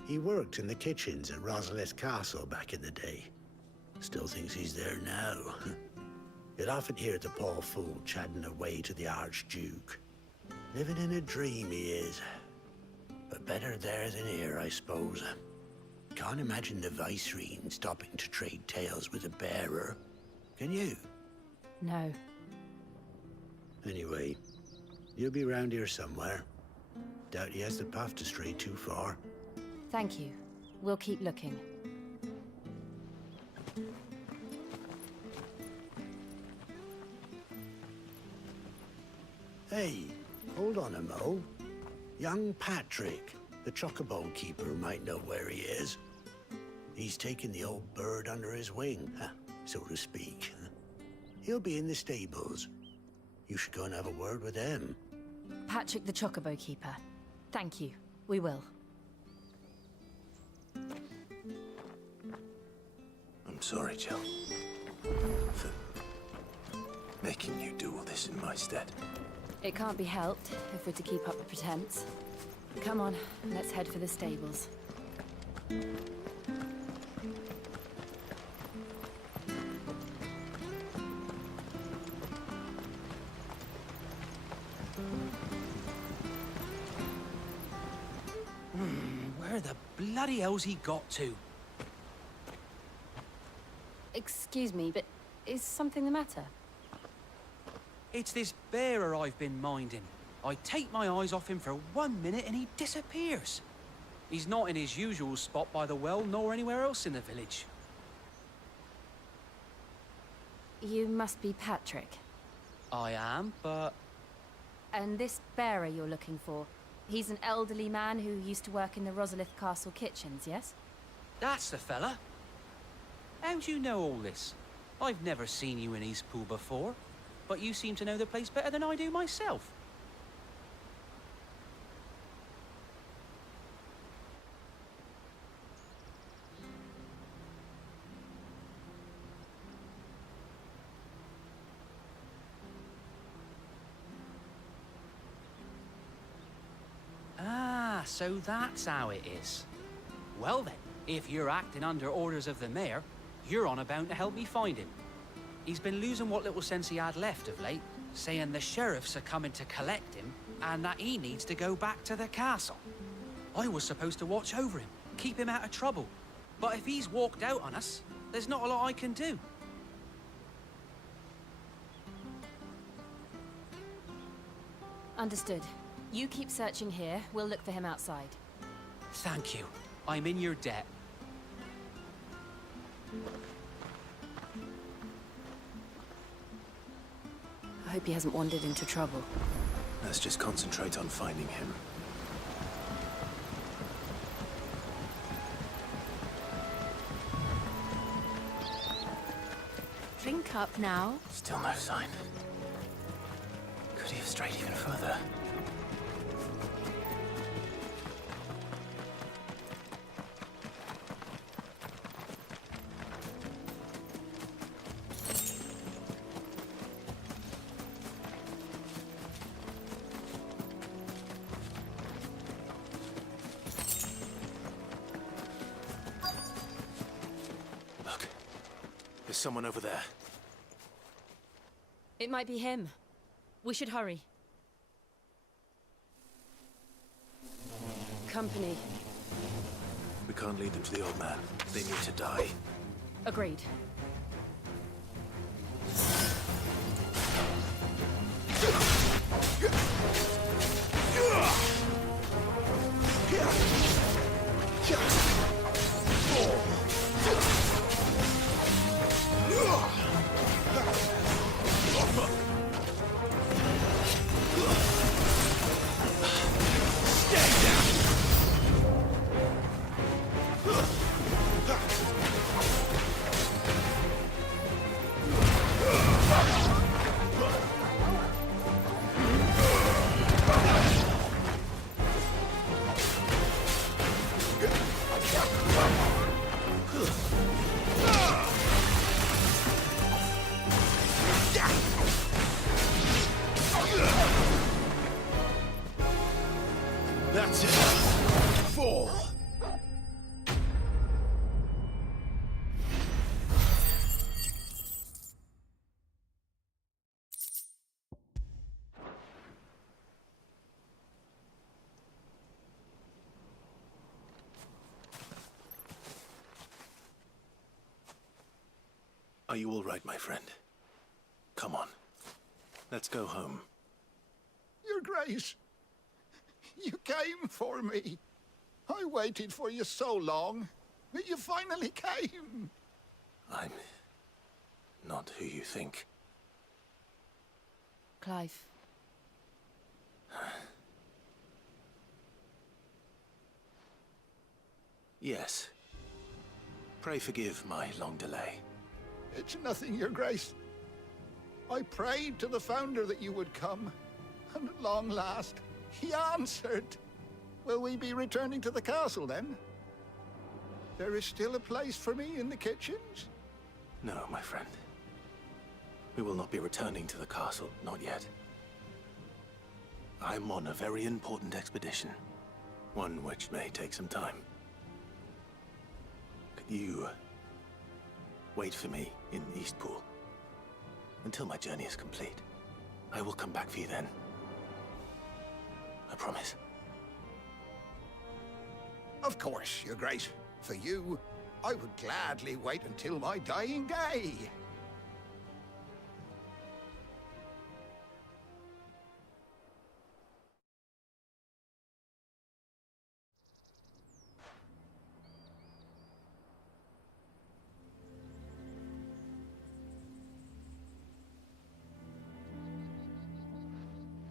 he worked in the kitchens at Rosalith Castle back in the day. Still thinks he's there now. You'd often hear the poor fool chatting away to the Archduke. Living in a dream he is. But better there than here, I suppose. Can't imagine the Viceroy stopping to trade tales with a bearer. Can you? No. Anyway, you'll be round here somewhere. Doubt he has the path to stray too far. Thank you. We'll keep looking. Hey, hold on a mo. Young Patrick, the chocobo keeper, might know where he is. He's taken the old bird under his wing, so to speak. He'll be in the stables. You should go and have a word with him. Patrick the Chocobo Keeper. Thank you. We will. I'm sorry, Jill. For making you do all this in my stead. It can't be helped if we're to keep up the pretense. Come on, let's head for the stables. Where the bloody hell's he got to? Excuse me, but is something the matter? It's this bearer I've been minding. I take my eyes off him for 1 minute and he disappears. He's not in his usual spot by the well, nor anywhere else in the village. You must be Patrick. I am, but... And this bearer you're looking for, he's an elderly man who used to work in the Rosalith Castle kitchens, yes? That's the fella. How do you know all this? I've never seen you in Eastpool before, but you seem to know the place better than I do myself. Ah, so that's how it is. Well then, if you're acting under orders of the mayor, you're on about to help me find him. He's been losing what little sense he had left of late, saying the sheriffs are coming to collect him and that he needs to go back to the castle. I was supposed to watch over him, keep him out of trouble. But if he's walked out on us, there's not a lot I can do. Understood. You keep searching here, we'll look for him outside. Thank you. I'm in your debt. I hope he hasn't wandered into trouble. Let's just concentrate on finding him. Drink up now. Still no sign. Could he have strayed even further? Look, there's someone over there. It might be him. We should hurry. Company. We can't lead them to the old man. They need to die. Agreed. That's it. Fall. Are you all right, my friend? Come on. Let's go home. Your Grace, you came for me. I waited for you so long, but you finally came. I'm not who you think. Clive, Yes. Pray forgive my long delay. It's nothing, Your Grace. I prayed to the Founder that you would come, and at long last, he answered. Will we be returning to the castle, then? There is still a place for me in the kitchens? No, my friend. We will not be returning to the castle, not yet. I'm on a very important expedition. One which may take some time. Could you wait for me in Eastpool until my journey is complete? I will come back for you then. I promise. Of course, Your Grace. For you, I would gladly wait until my dying day.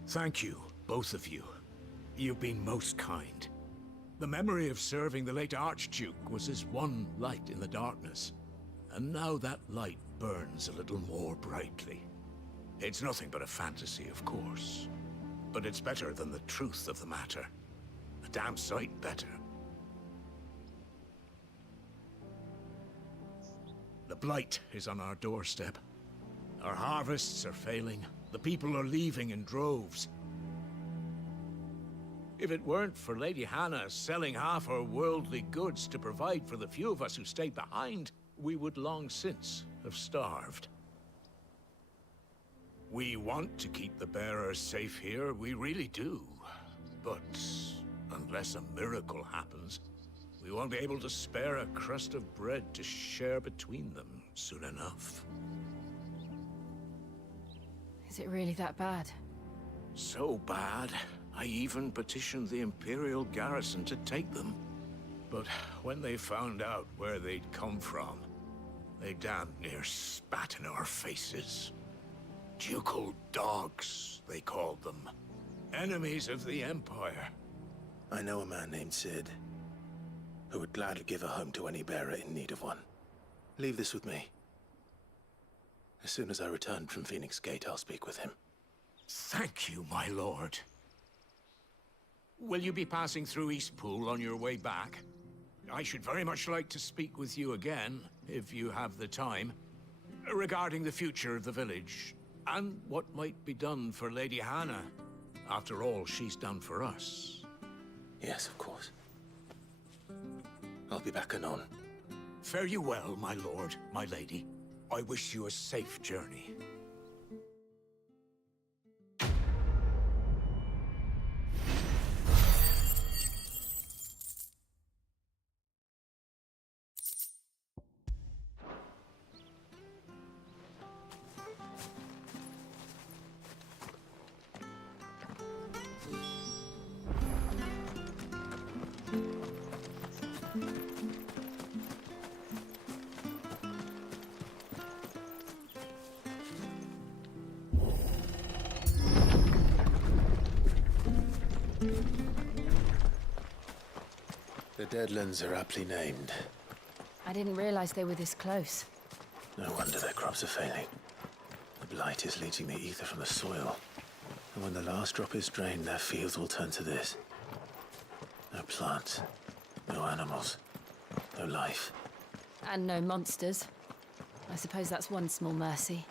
Thank you, both of you. You've been most kind. The memory of serving the late Archduke was as one light in the darkness, and now that light burns a little more brightly. It's nothing but a fantasy, of course, but it's better than the truth of the matter. A damn sight better. The blight is on our doorstep. Our harvests are failing. The people are leaving in droves. If it weren't for Lady Hannah selling half her worldly goods to provide for the few of us who stayed behind, we would long since have starved. We want to keep the bearers safe here, we really do. But unless a miracle happens, we won't be able to spare a crust of bread to share between them soon enough. Is it really that bad? So bad, I even petitioned the Imperial garrison to take them. But when they found out where they'd come from, they damn near spat in our faces. Ducal dogs, they called them. Enemies of the Empire. I know a man named Sid, who would gladly give a home to any bearer in need of one. Leave this with me. As soon as I return from Phoenix Gate, I'll speak with him. Thank you, my lord. Will you be passing through Eastpool on your way back? I should very much like to speak with you again, if you have the time, regarding the future of the village, and what might be done for Lady Hannah, after all she's done for us. Yes, of course. I'll be back anon. Fare you well, my lord, my lady. I wish you a safe journey. The Deadlands are aptly named. I didn't realize they were this close. No wonder their crops are failing. The blight is leaching the ether from the soil. And when the last drop is drained, their fields will turn to this. No plants, no animals, no life. And no monsters. I suppose that's one small mercy.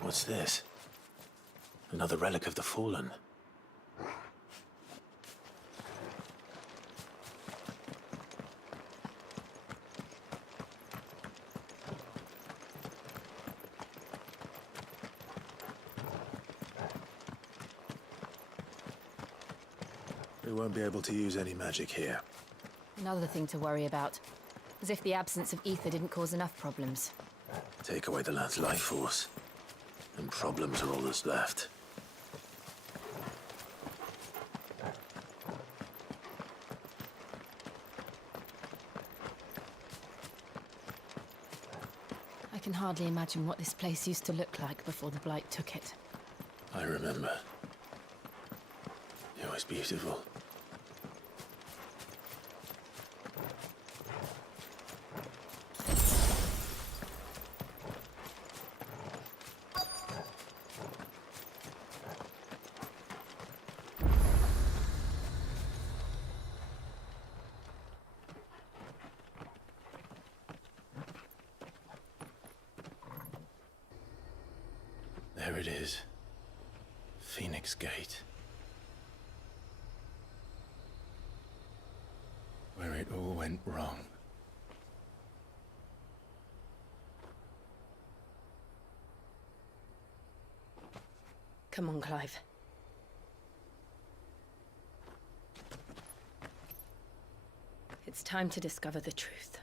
What's this? Another relic of the Fallen. We won't be able to use any magic here. Another thing to worry about. As if the absence of ether didn't cause enough problems. Take away the lad's life force, and problems are all that's left. can hardly imagine what this place used to look like before the Blight took it. I remember. It was beautiful. There it is. Phoenix Gate. Where it all went wrong. Come on, Clive. It's time to discover the truth.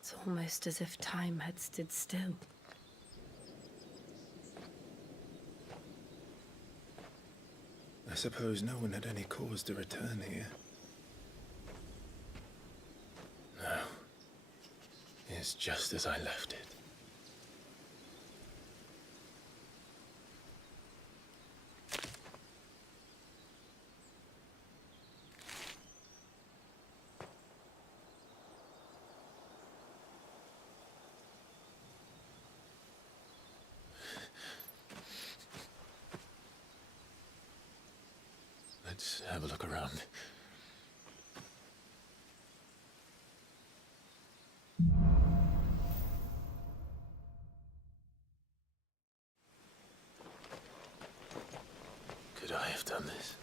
It's almost as if time had stood still. I suppose no one had any cause to return here. No. It's just as I left it. Let's have a look around. Could I have done this?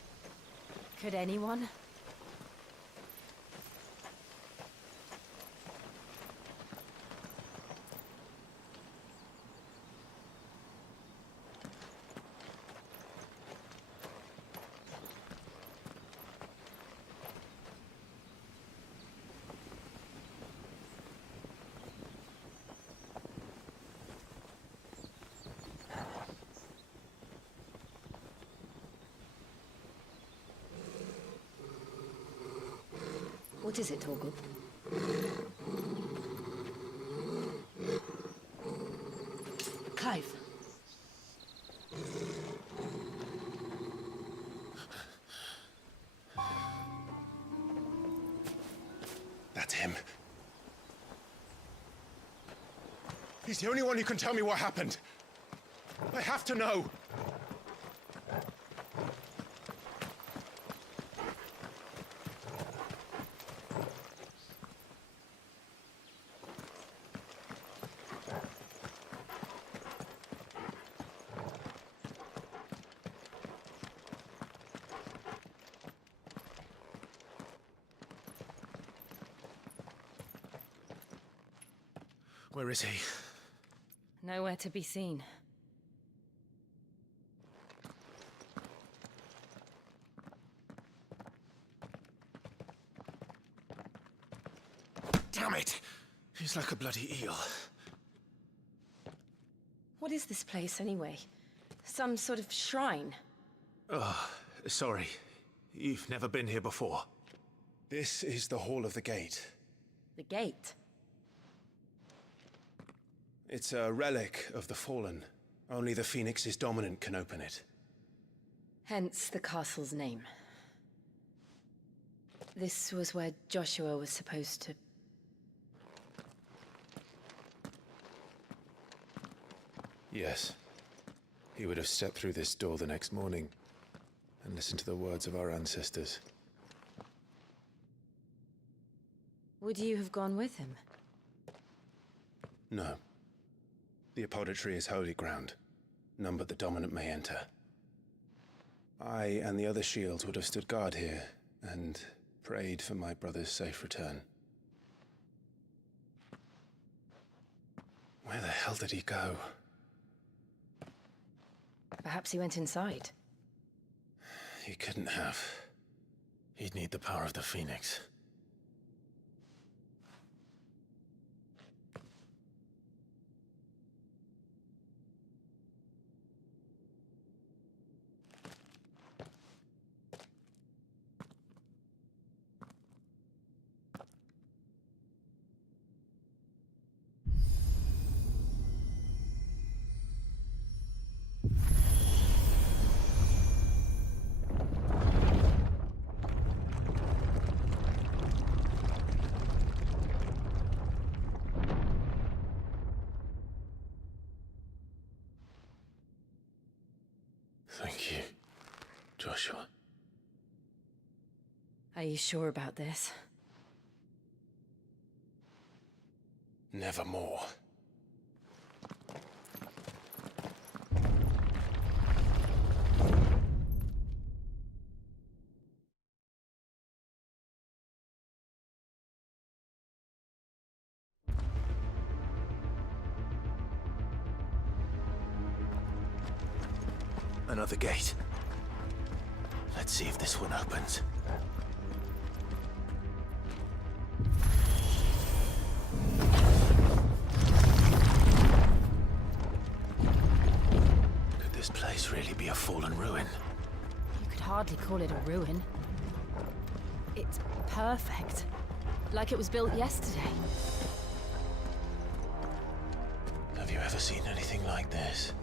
Could anyone? What is it, Torgal? Clive. That's him. He's the only one who can tell me what happened. I have to know. Where is he? Nowhere to be seen. Damn it! He's like a bloody eel. What is this place, anyway? Some sort of shrine? Oh, sorry. You've never been here before. This is the Hall of the Gate. The gate? It's a relic of the Fallen. Only the Phoenix's dominant can open it. Hence the castle's name. This was where Joshua was supposed to... Yes. He would have stepped through this door the next morning and listened to the words of our ancestors. Would you have gone with him? No. The apodatory is holy ground. None but the dominant may enter. I and the other shields would have stood guard here and prayed for my brother's safe return. Where the hell did he go? Perhaps he went inside. He couldn't have. He'd need the power of the Phoenix. Thank you, Joshua. Are you sure about this? Nevermore. Another gate. Let's see if this one opens. Could this place really be a fallen ruin? You could hardly call it a ruin. It's perfect. Like it was built yesterday. Have you ever seen anything like this?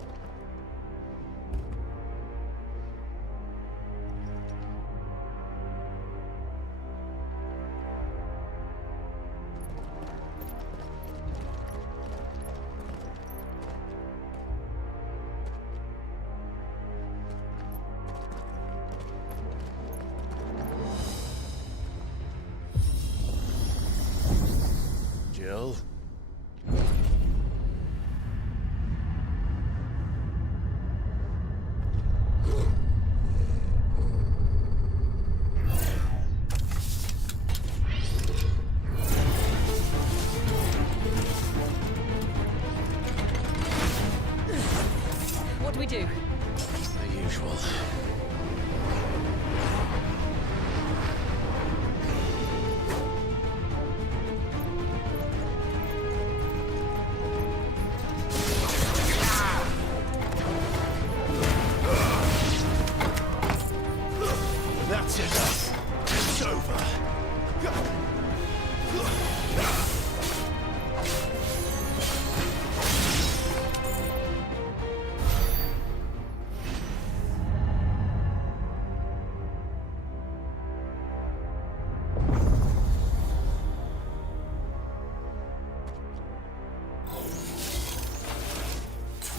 Jill? What do we do? The usual. That's it. It's over.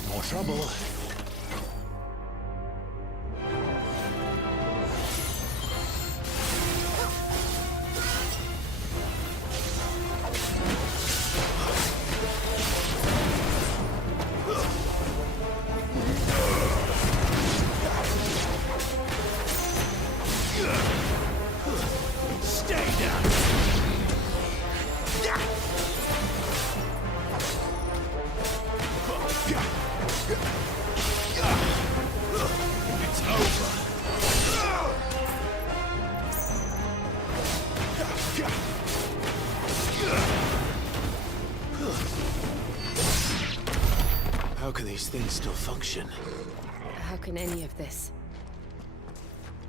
More trouble. Stay down. How can these things still function? How can any of this?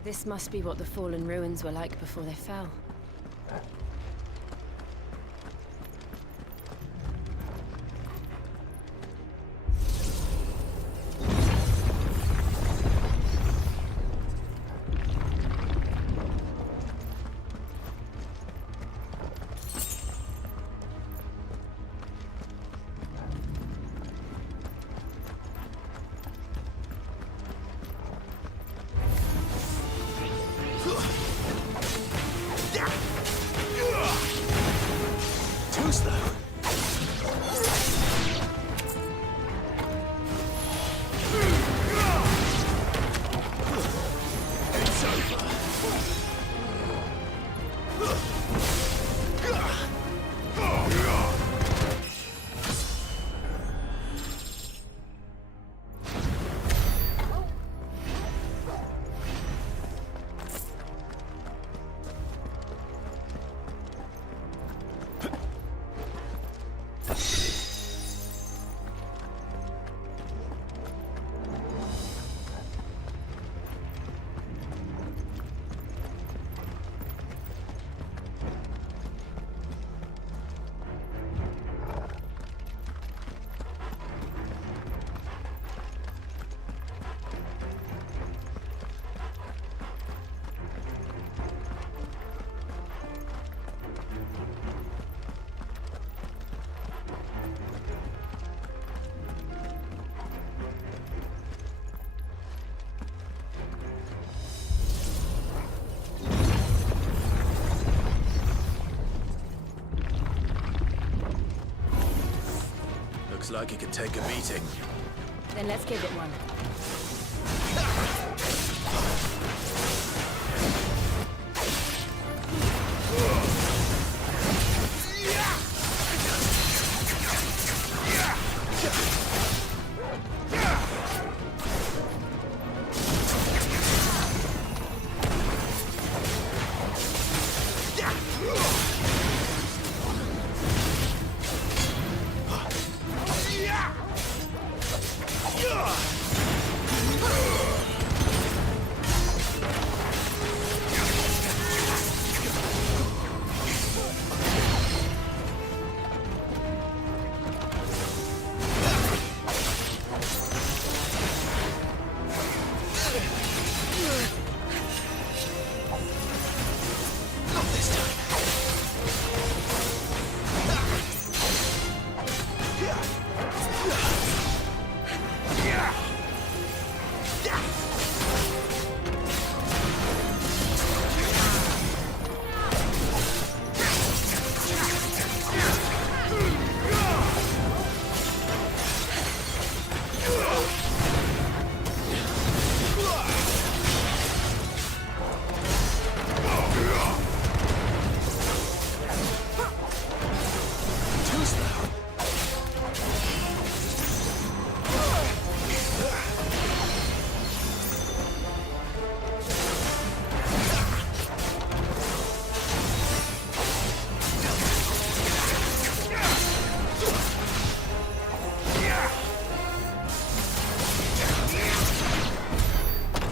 This must be what the fallen ruins were like before they fell. Too slow. It's over. Looks like it could take a beating. Then let's give it one.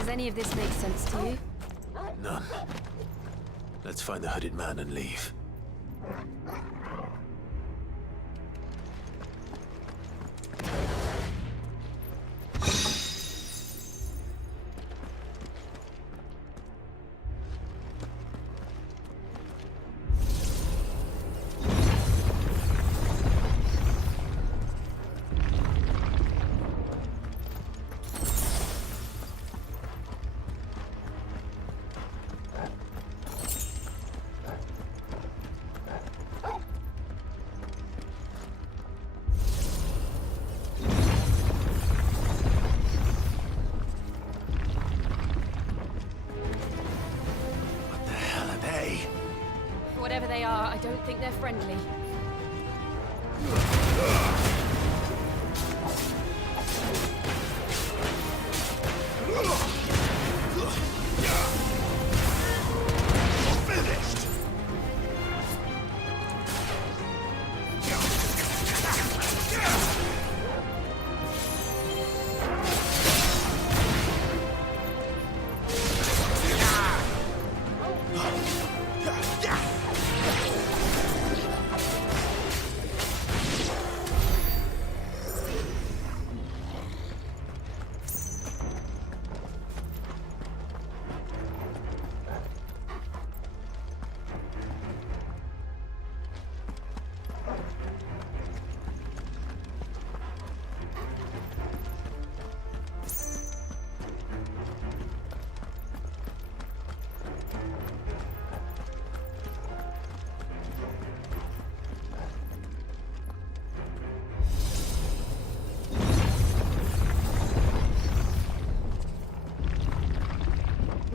Any of this make sense to you? None. Let's find the hooded man and leave. Whatever they are, I don't think they're friendly. Finished!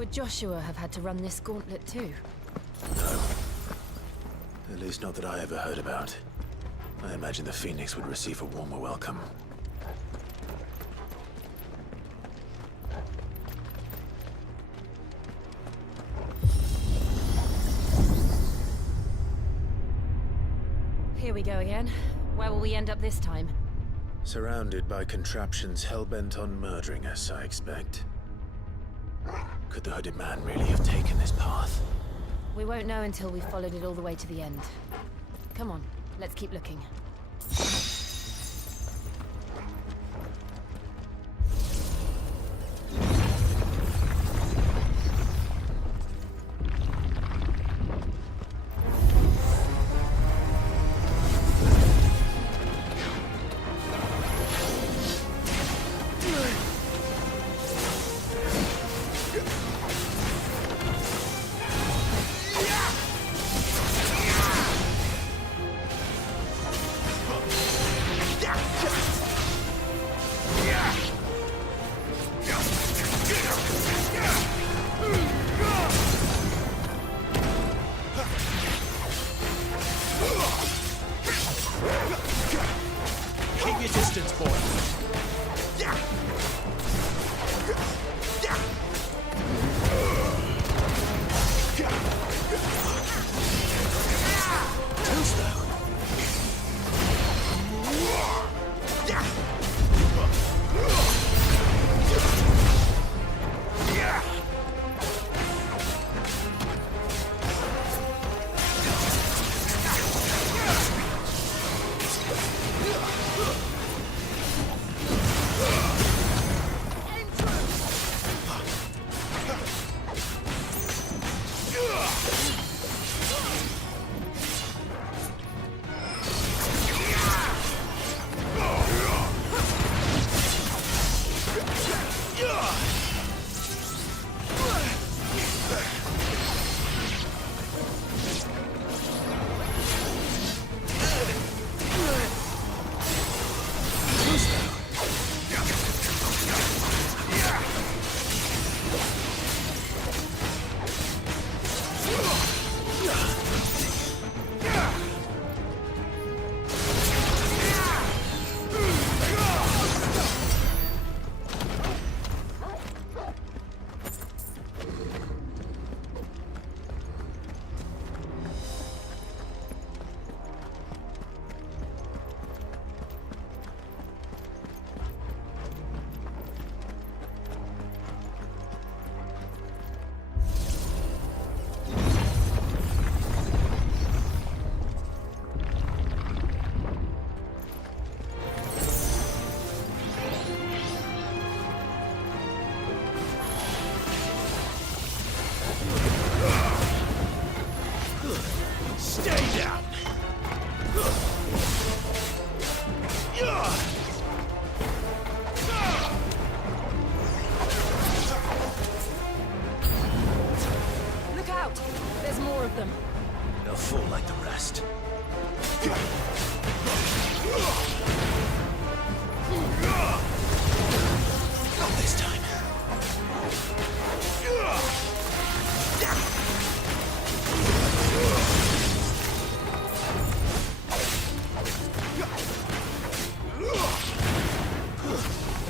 Would Joshua have had to run this gauntlet too? No. At least not that I ever heard about. I imagine the Phoenix would receive a warmer welcome. Here we go again. Where will we end up this time? Surrounded by contraptions hell-bent on murdering us, I expect. Could the hooded man really have taken this path? We won't know until we've followed it all the way to the end. Come on, let's keep looking. Keep your distance, boy. Too slow. Stay down! Look out! There's more of them. They'll fall like the rest. Not this time.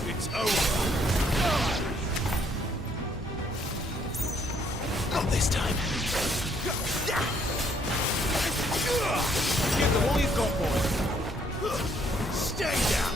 It's over. Not this time. Give them all you've got, boy. Stay down.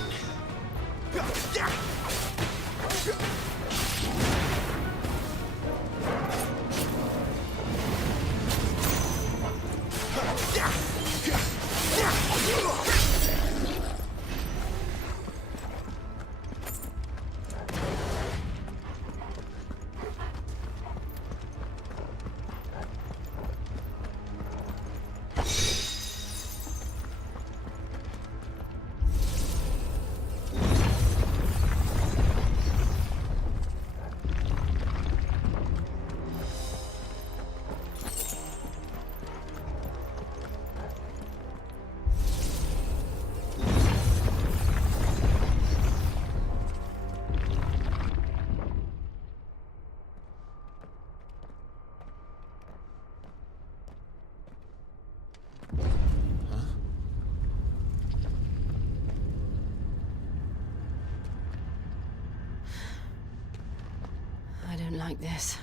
I don't like this.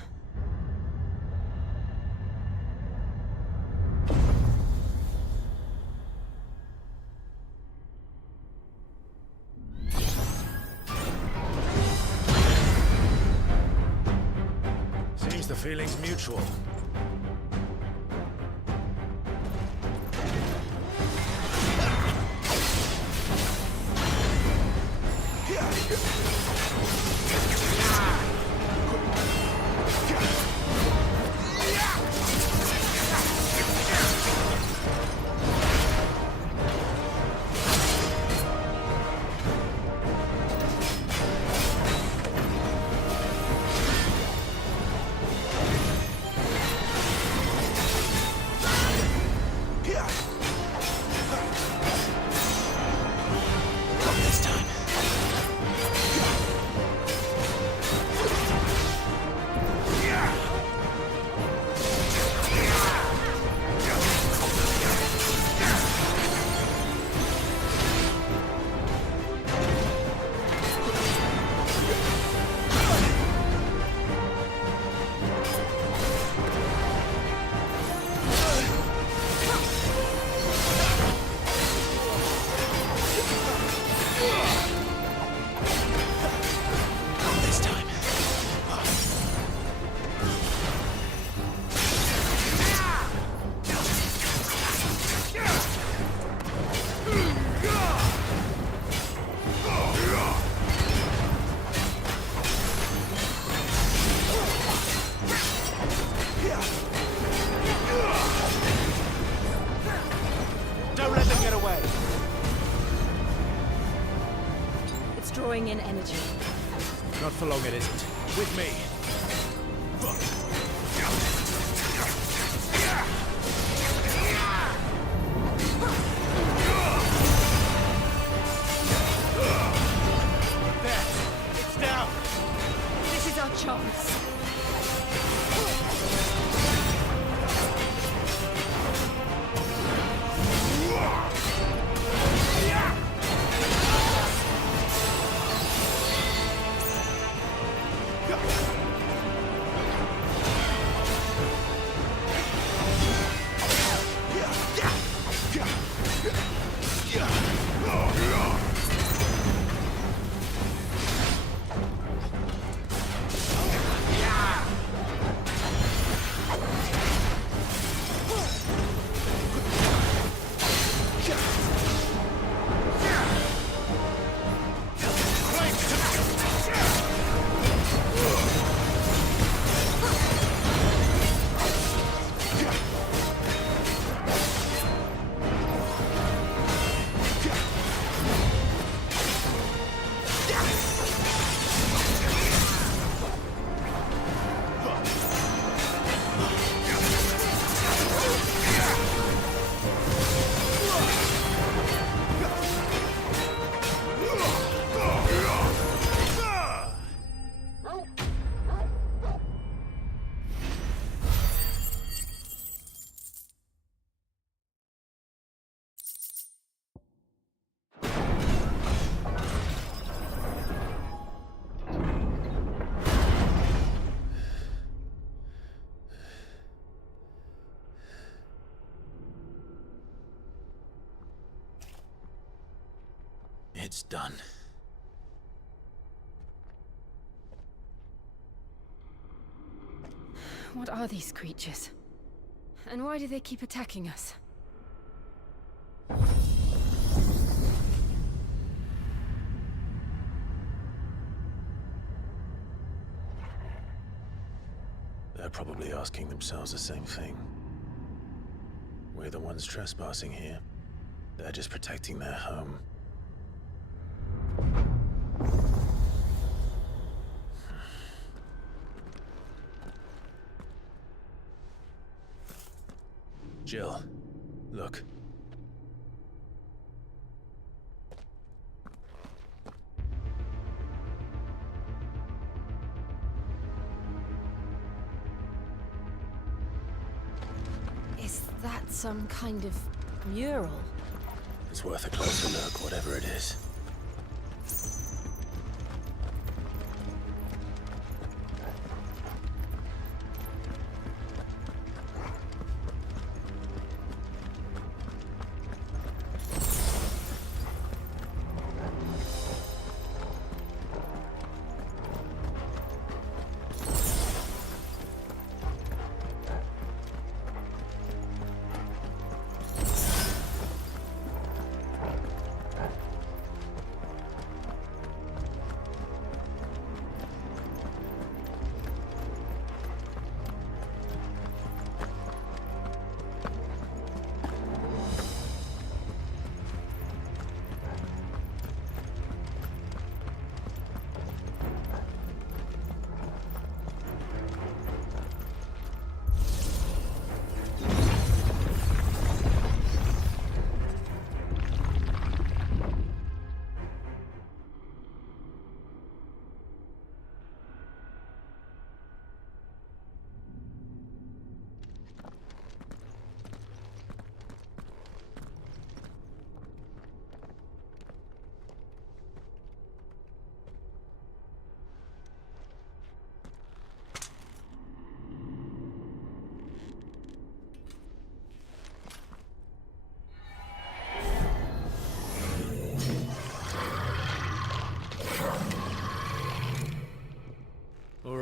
Seems the feeling's mutual. Drawing in energy. Not for long, it isn't. With me. There. It's down. This is our chance. It's done. What are these creatures? And why do they keep attacking us? They're probably asking themselves the same thing. We're the ones trespassing here. They're just protecting their home. Jill, look. Is that some kind of mural? It's worth a closer look, whatever it is.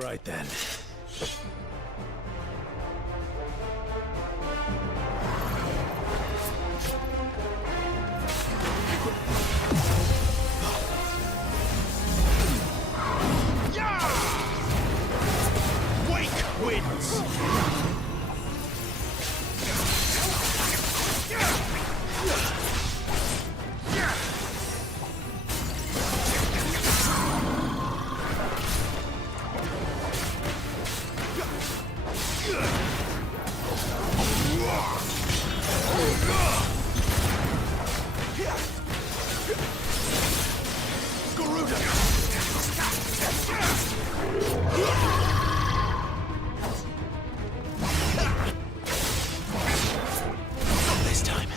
right then. Wake wins! This time.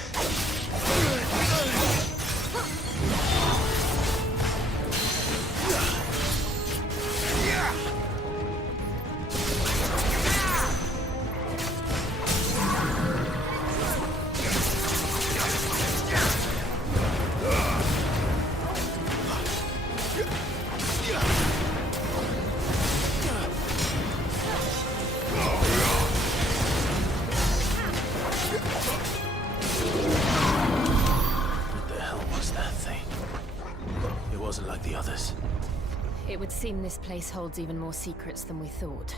What the hell was that thing? It wasn't like the others. It would seem this place holds even more secrets than we thought.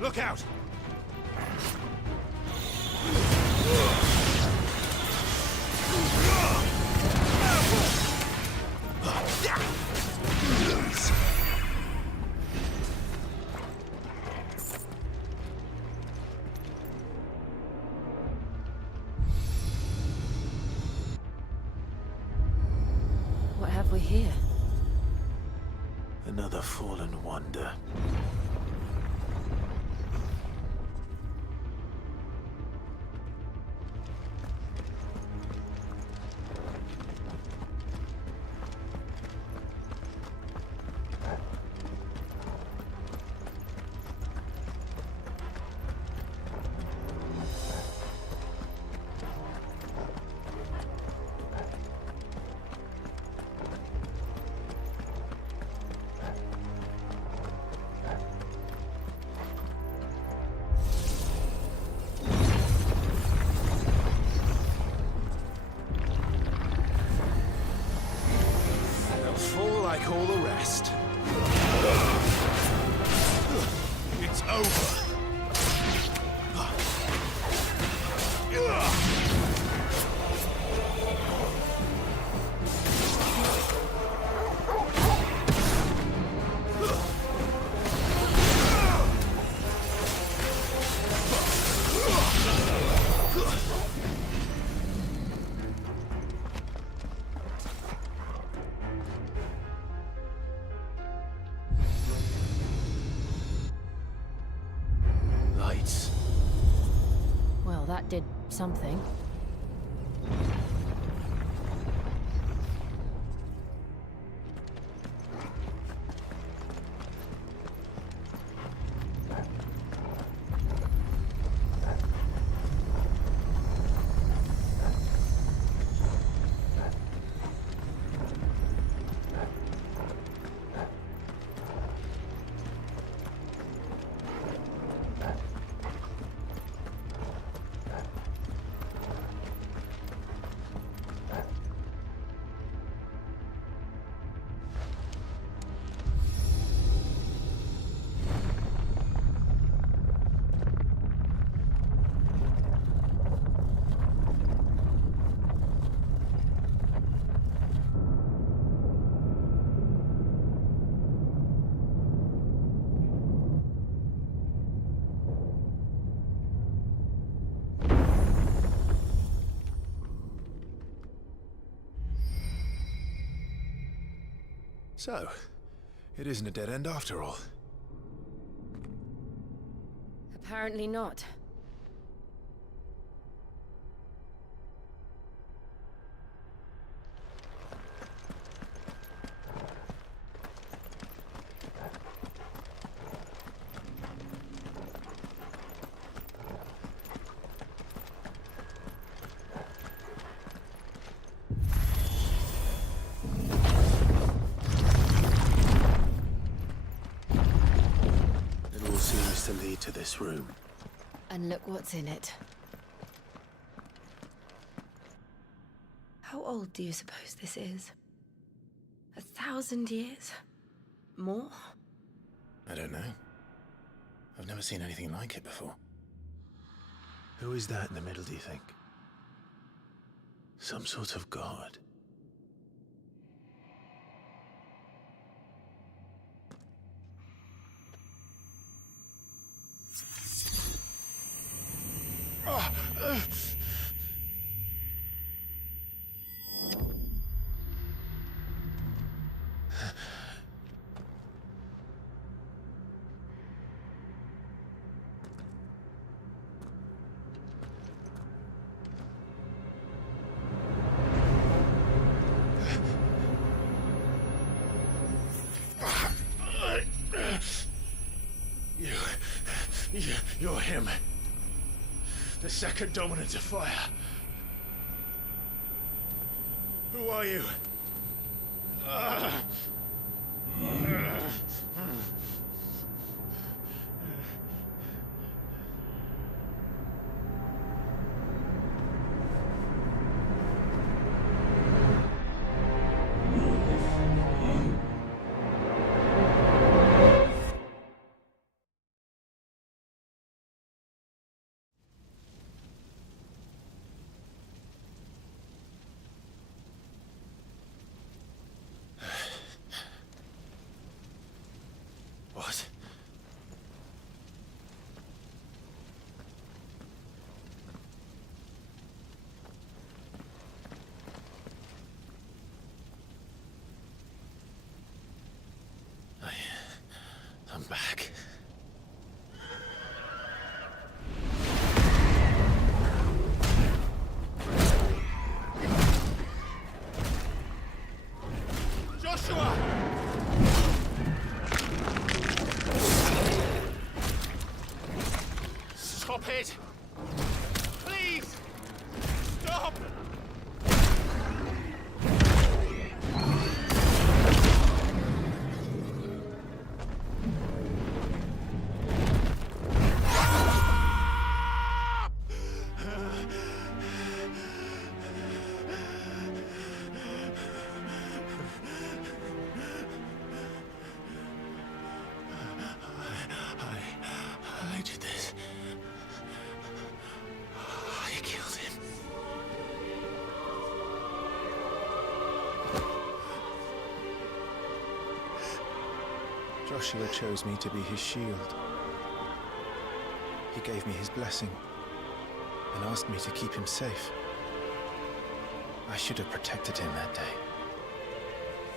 Look out! What have we here? Another fallen wonder. They'll fall like all the rest. It's over. Lights. Well, that did something. So, it isn't a dead end after all. Apparently not. It all seems to lead to this room. And look what's in it. How old do you suppose this is? 1,000 years? More? I don't know. I've never seen anything like it before. Who is that in the middle, do you think? Some sort of god? You're him. The second dominant of fire. Who are you? What? I'm back. Joshua! Stop it! Please! Stop! I did this. I killed him. Joshua chose me to be his shield. He gave me his blessing and asked me to keep him safe. I should have protected him that day.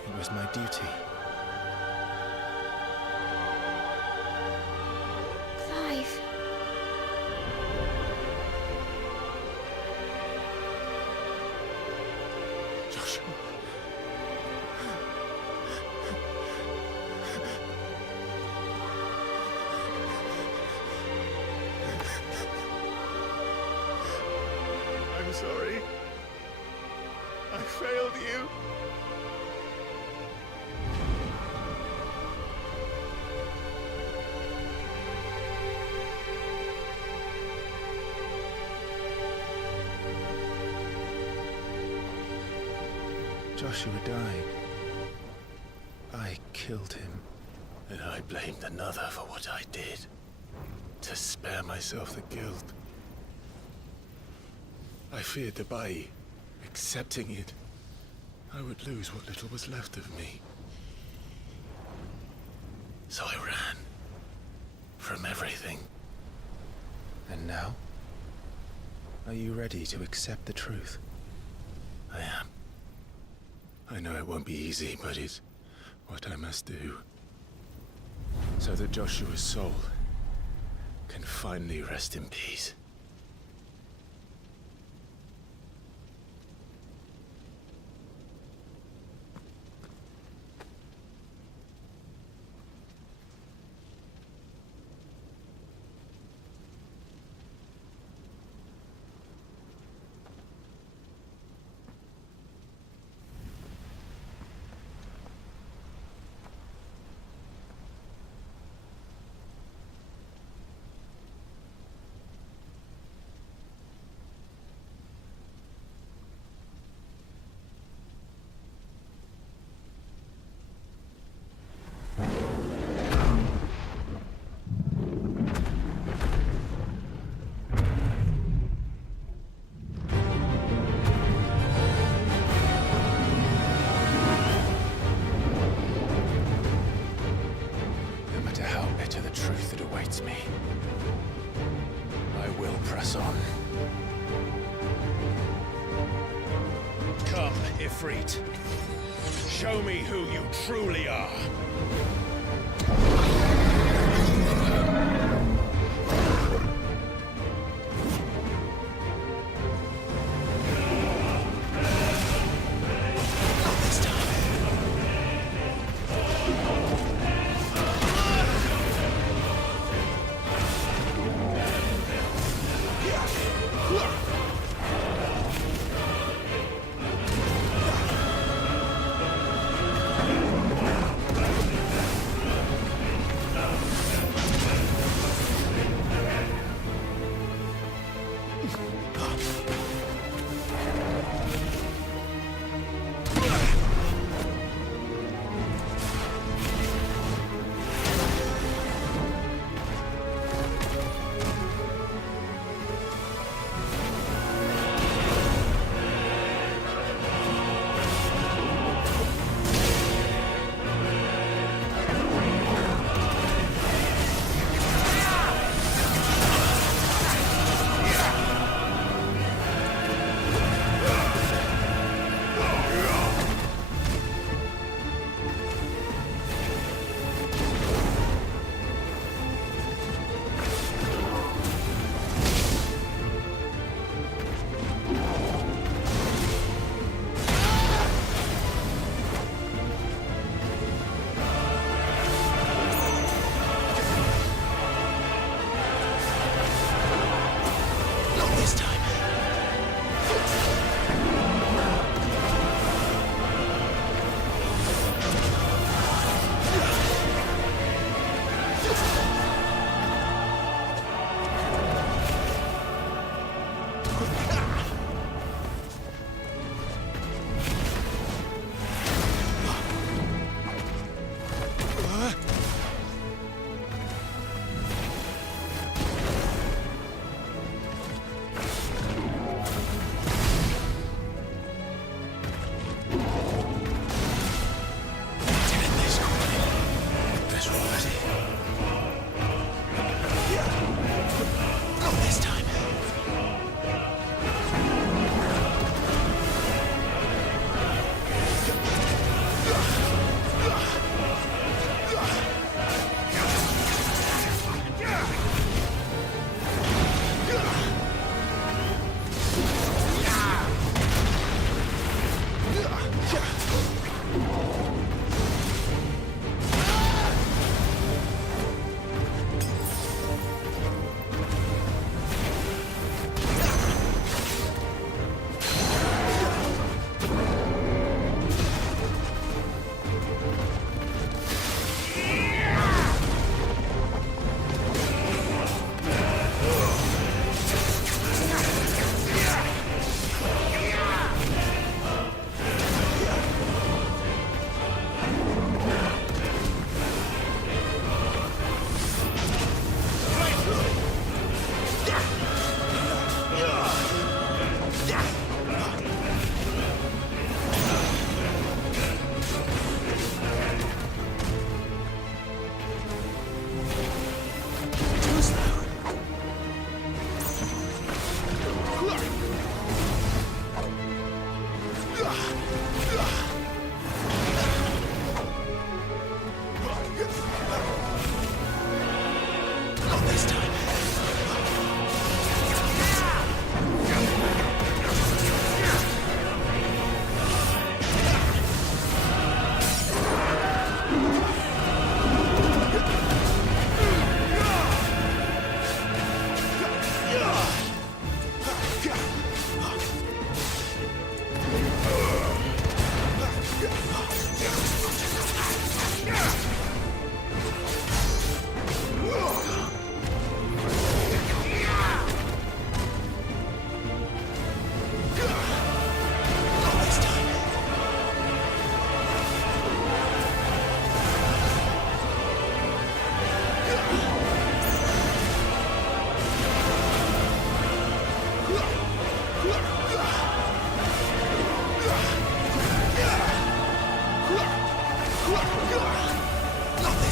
It was my duty. Clive. Joshua. I'm sorry. I failed you. Joshua died. I killed him. And I blamed another for what I did. To spare myself the guilt. I feared that by accepting it, I would lose what little was left of me. So I ran. From everything. And now? Are you ready to accept the truth? I am. I know it won't be easy, but it what I must do, so that Joshua's soul can finally rest in peace. Me. I will press on. Come, Ifrit. Show me who you truly are.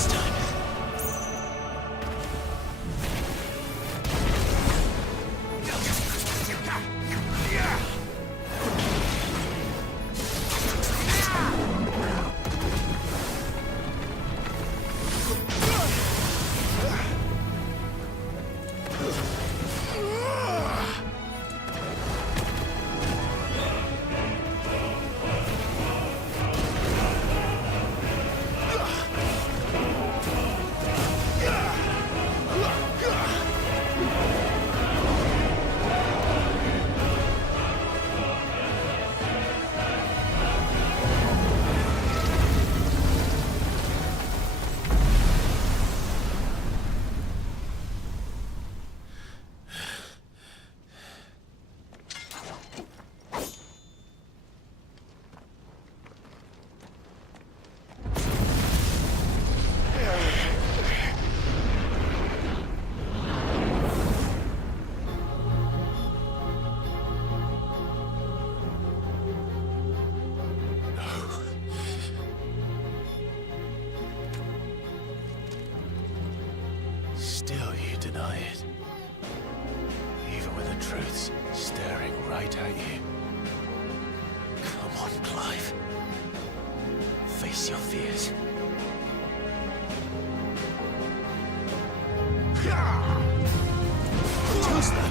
this time. Still you deny it. Even when the truth's staring right at you. Come on, Clive. Face your fears. Too slow.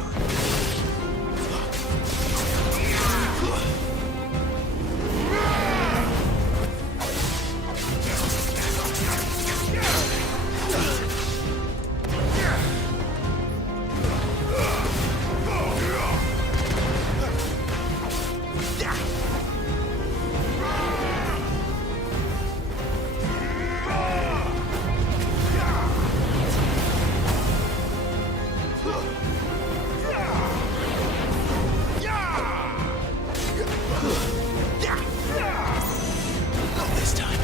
Not this time.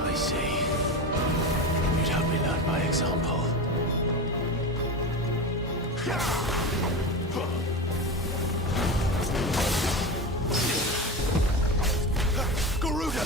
I see. You'd have me learn by example. Garuda,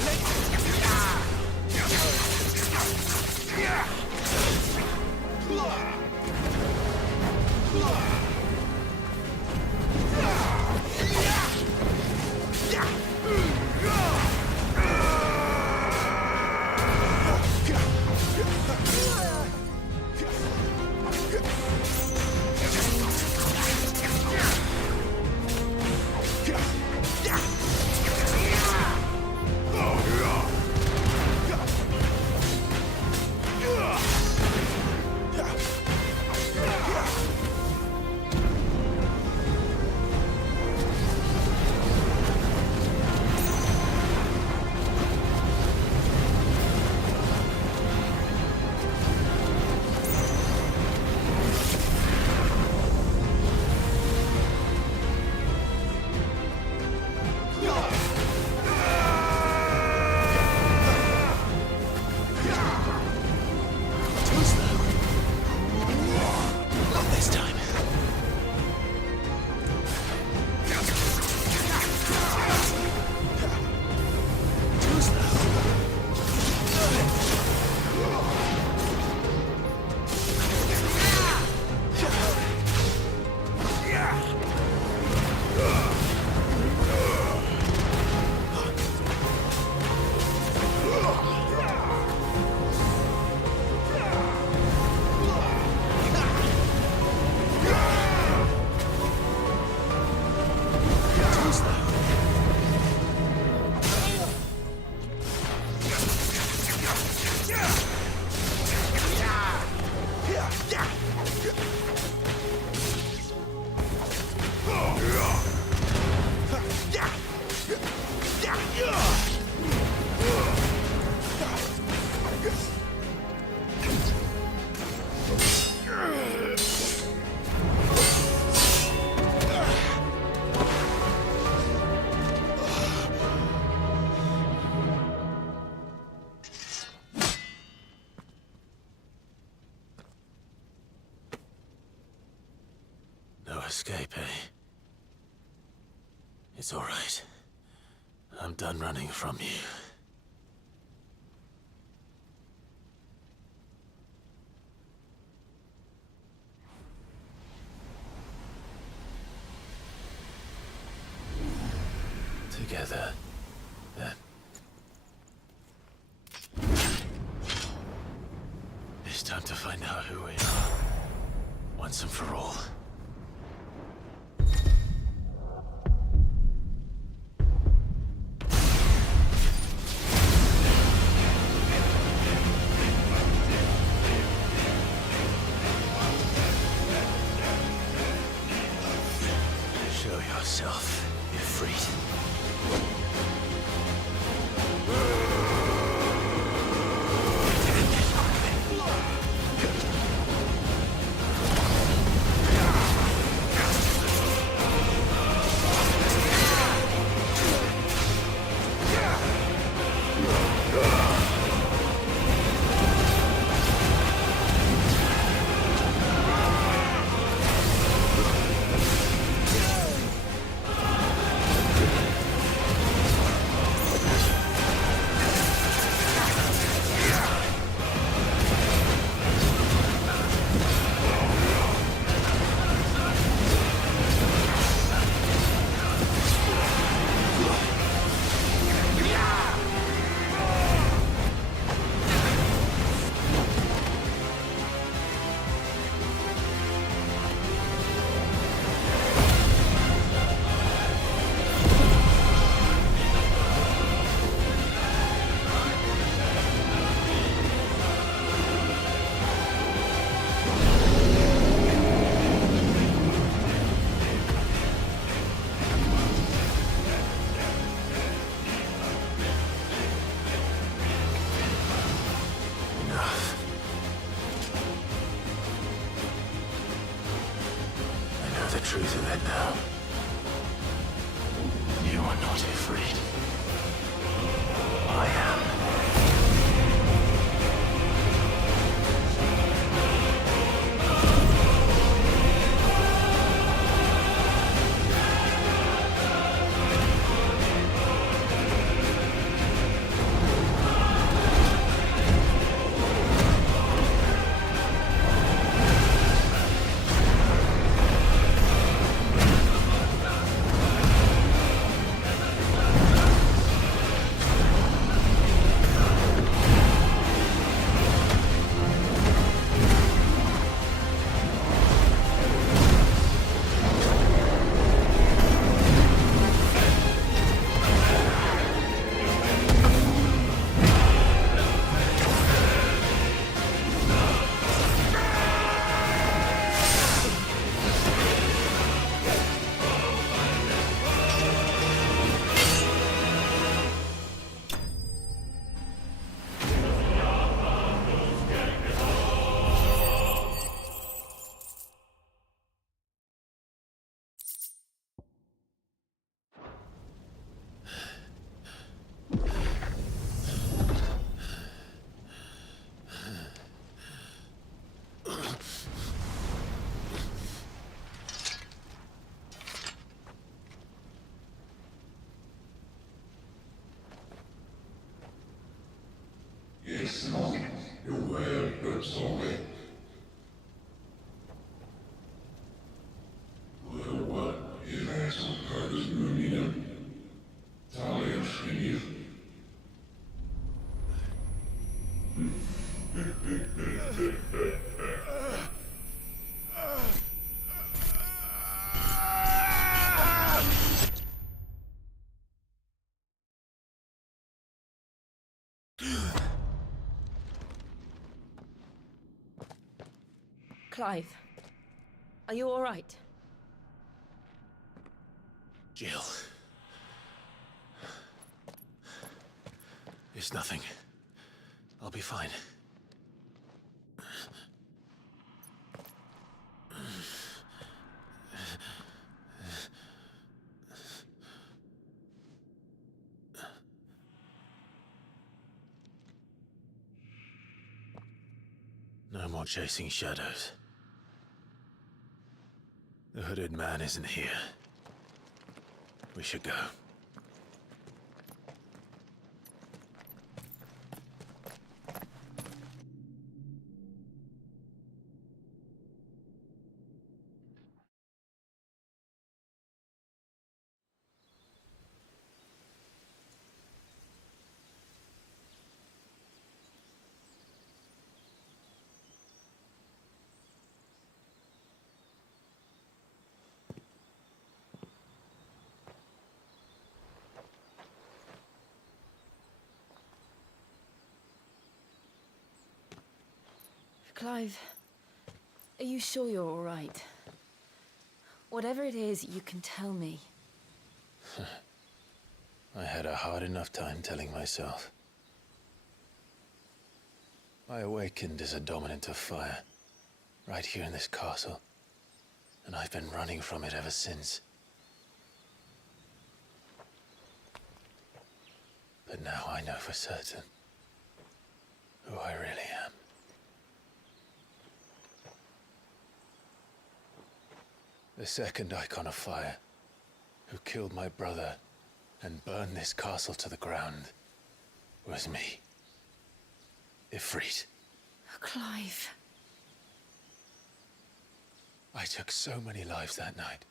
escape, eh? It's all right. I'm done running from you. Together, then. It's time to find out who we are, once and for all. Show yourself, Ifrit. The truth of it now. You are not afraid. I am. Yes, no. You're well, but sorry. Well, what? If that's what Carter's doing, Talia Shinny. Clive, are you all right? Jill. It's nothing. I'll be fine. No more chasing shadows. The hooded man isn't here. We should go. Clive, are you sure you're all right? Whatever it is, you can tell me. I had a hard enough time telling myself. I awakened as a dominant of fire, right here in this castle, and I've been running from it ever since. But now I know for certain who I really am. The second icon of fire, who killed my brother and burned this castle to the ground, was me. Ifrit. Clive. I took so many lives that night,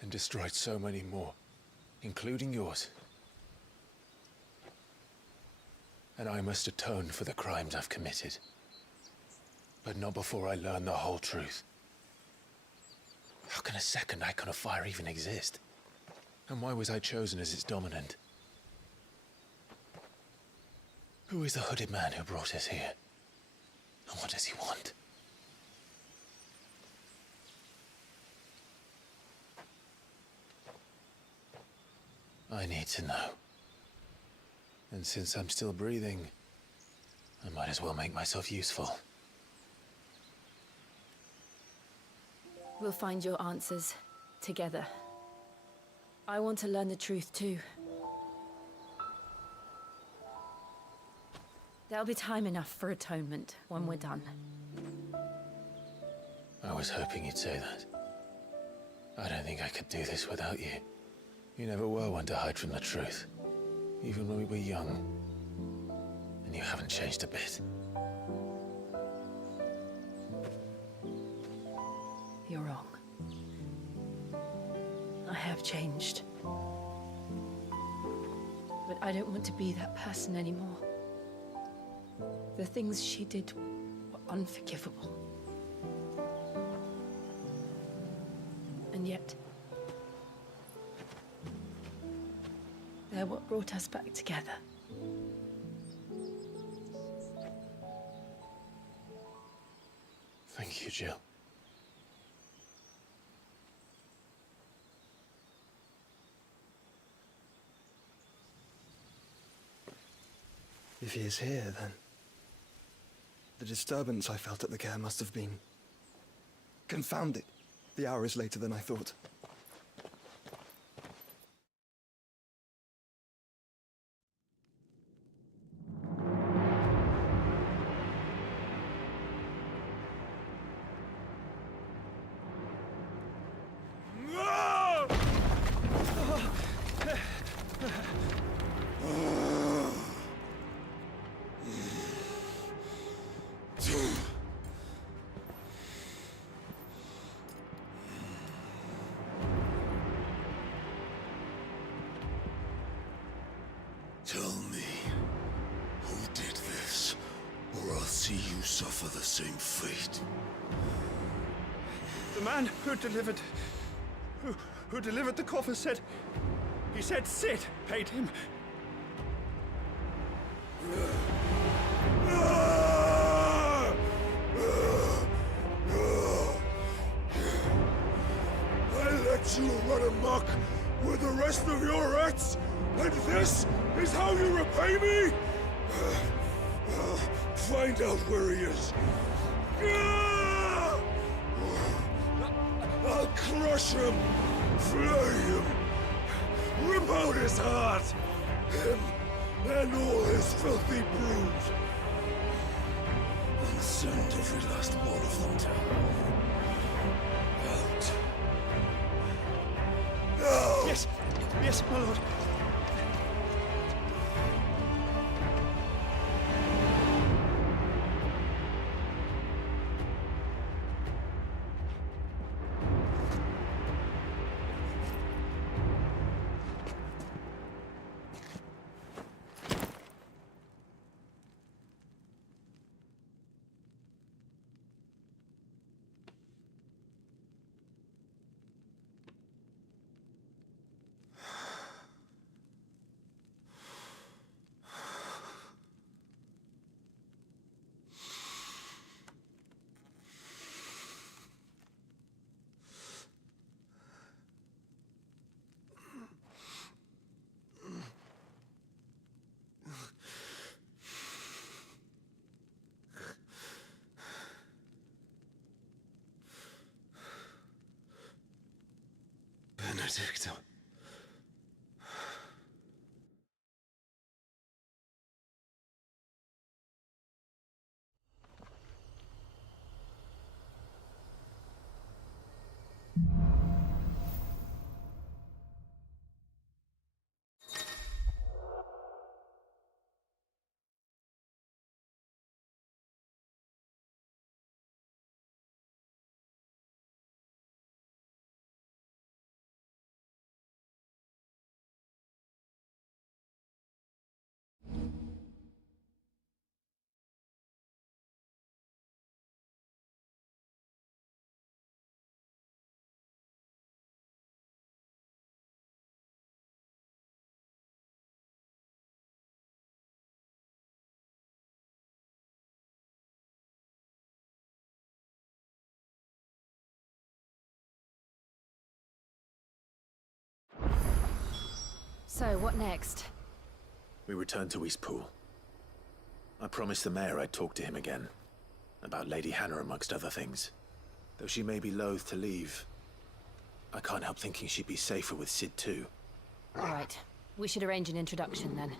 and destroyed so many more, including yours. And I must atone for the crimes I've committed. But not before I learn the whole truth. How can a second icon of fire even exist? And why was I chosen as its dominant? Who is the hooded man who brought us here? And what does he want? I need to know. And since I'm still breathing, I might as well make myself useful. We'll find your answers together. I want to learn the truth too. There'll be time enough for atonement when we're done. I was hoping you'd say that. I don't think I could do this without you. You never were one to hide from the truth, even when we were young. And you haven't changed a bit. You're wrong. I have changed. But I don't want to be that person anymore. The things she did were unforgivable. And yet, they're what brought us back together. Thank you, Jill. If he is here, then the disturbance I felt at the care must have been confounded. The hour is later than I thought. Tell me, who did this, or I'll see you suffer the same fate. The man who delivered the coffer said, he said Sid paid him. I let you run amok with the rest of your rats, and this is how you repay me? Find out where he is. I'll crush him, flay him, rip out his heart, him and all his filthy brood, and send every last one of them to hell. Out. Yes, my lord. Benedicto. So, what next? We returned to Eastpool. I promised the mayor I'd talk to him again. About Lady Hannah, amongst other things. Though she may be loath to leave, I can't help thinking she'd be safer with Sid too. All right. We should arrange an introduction then.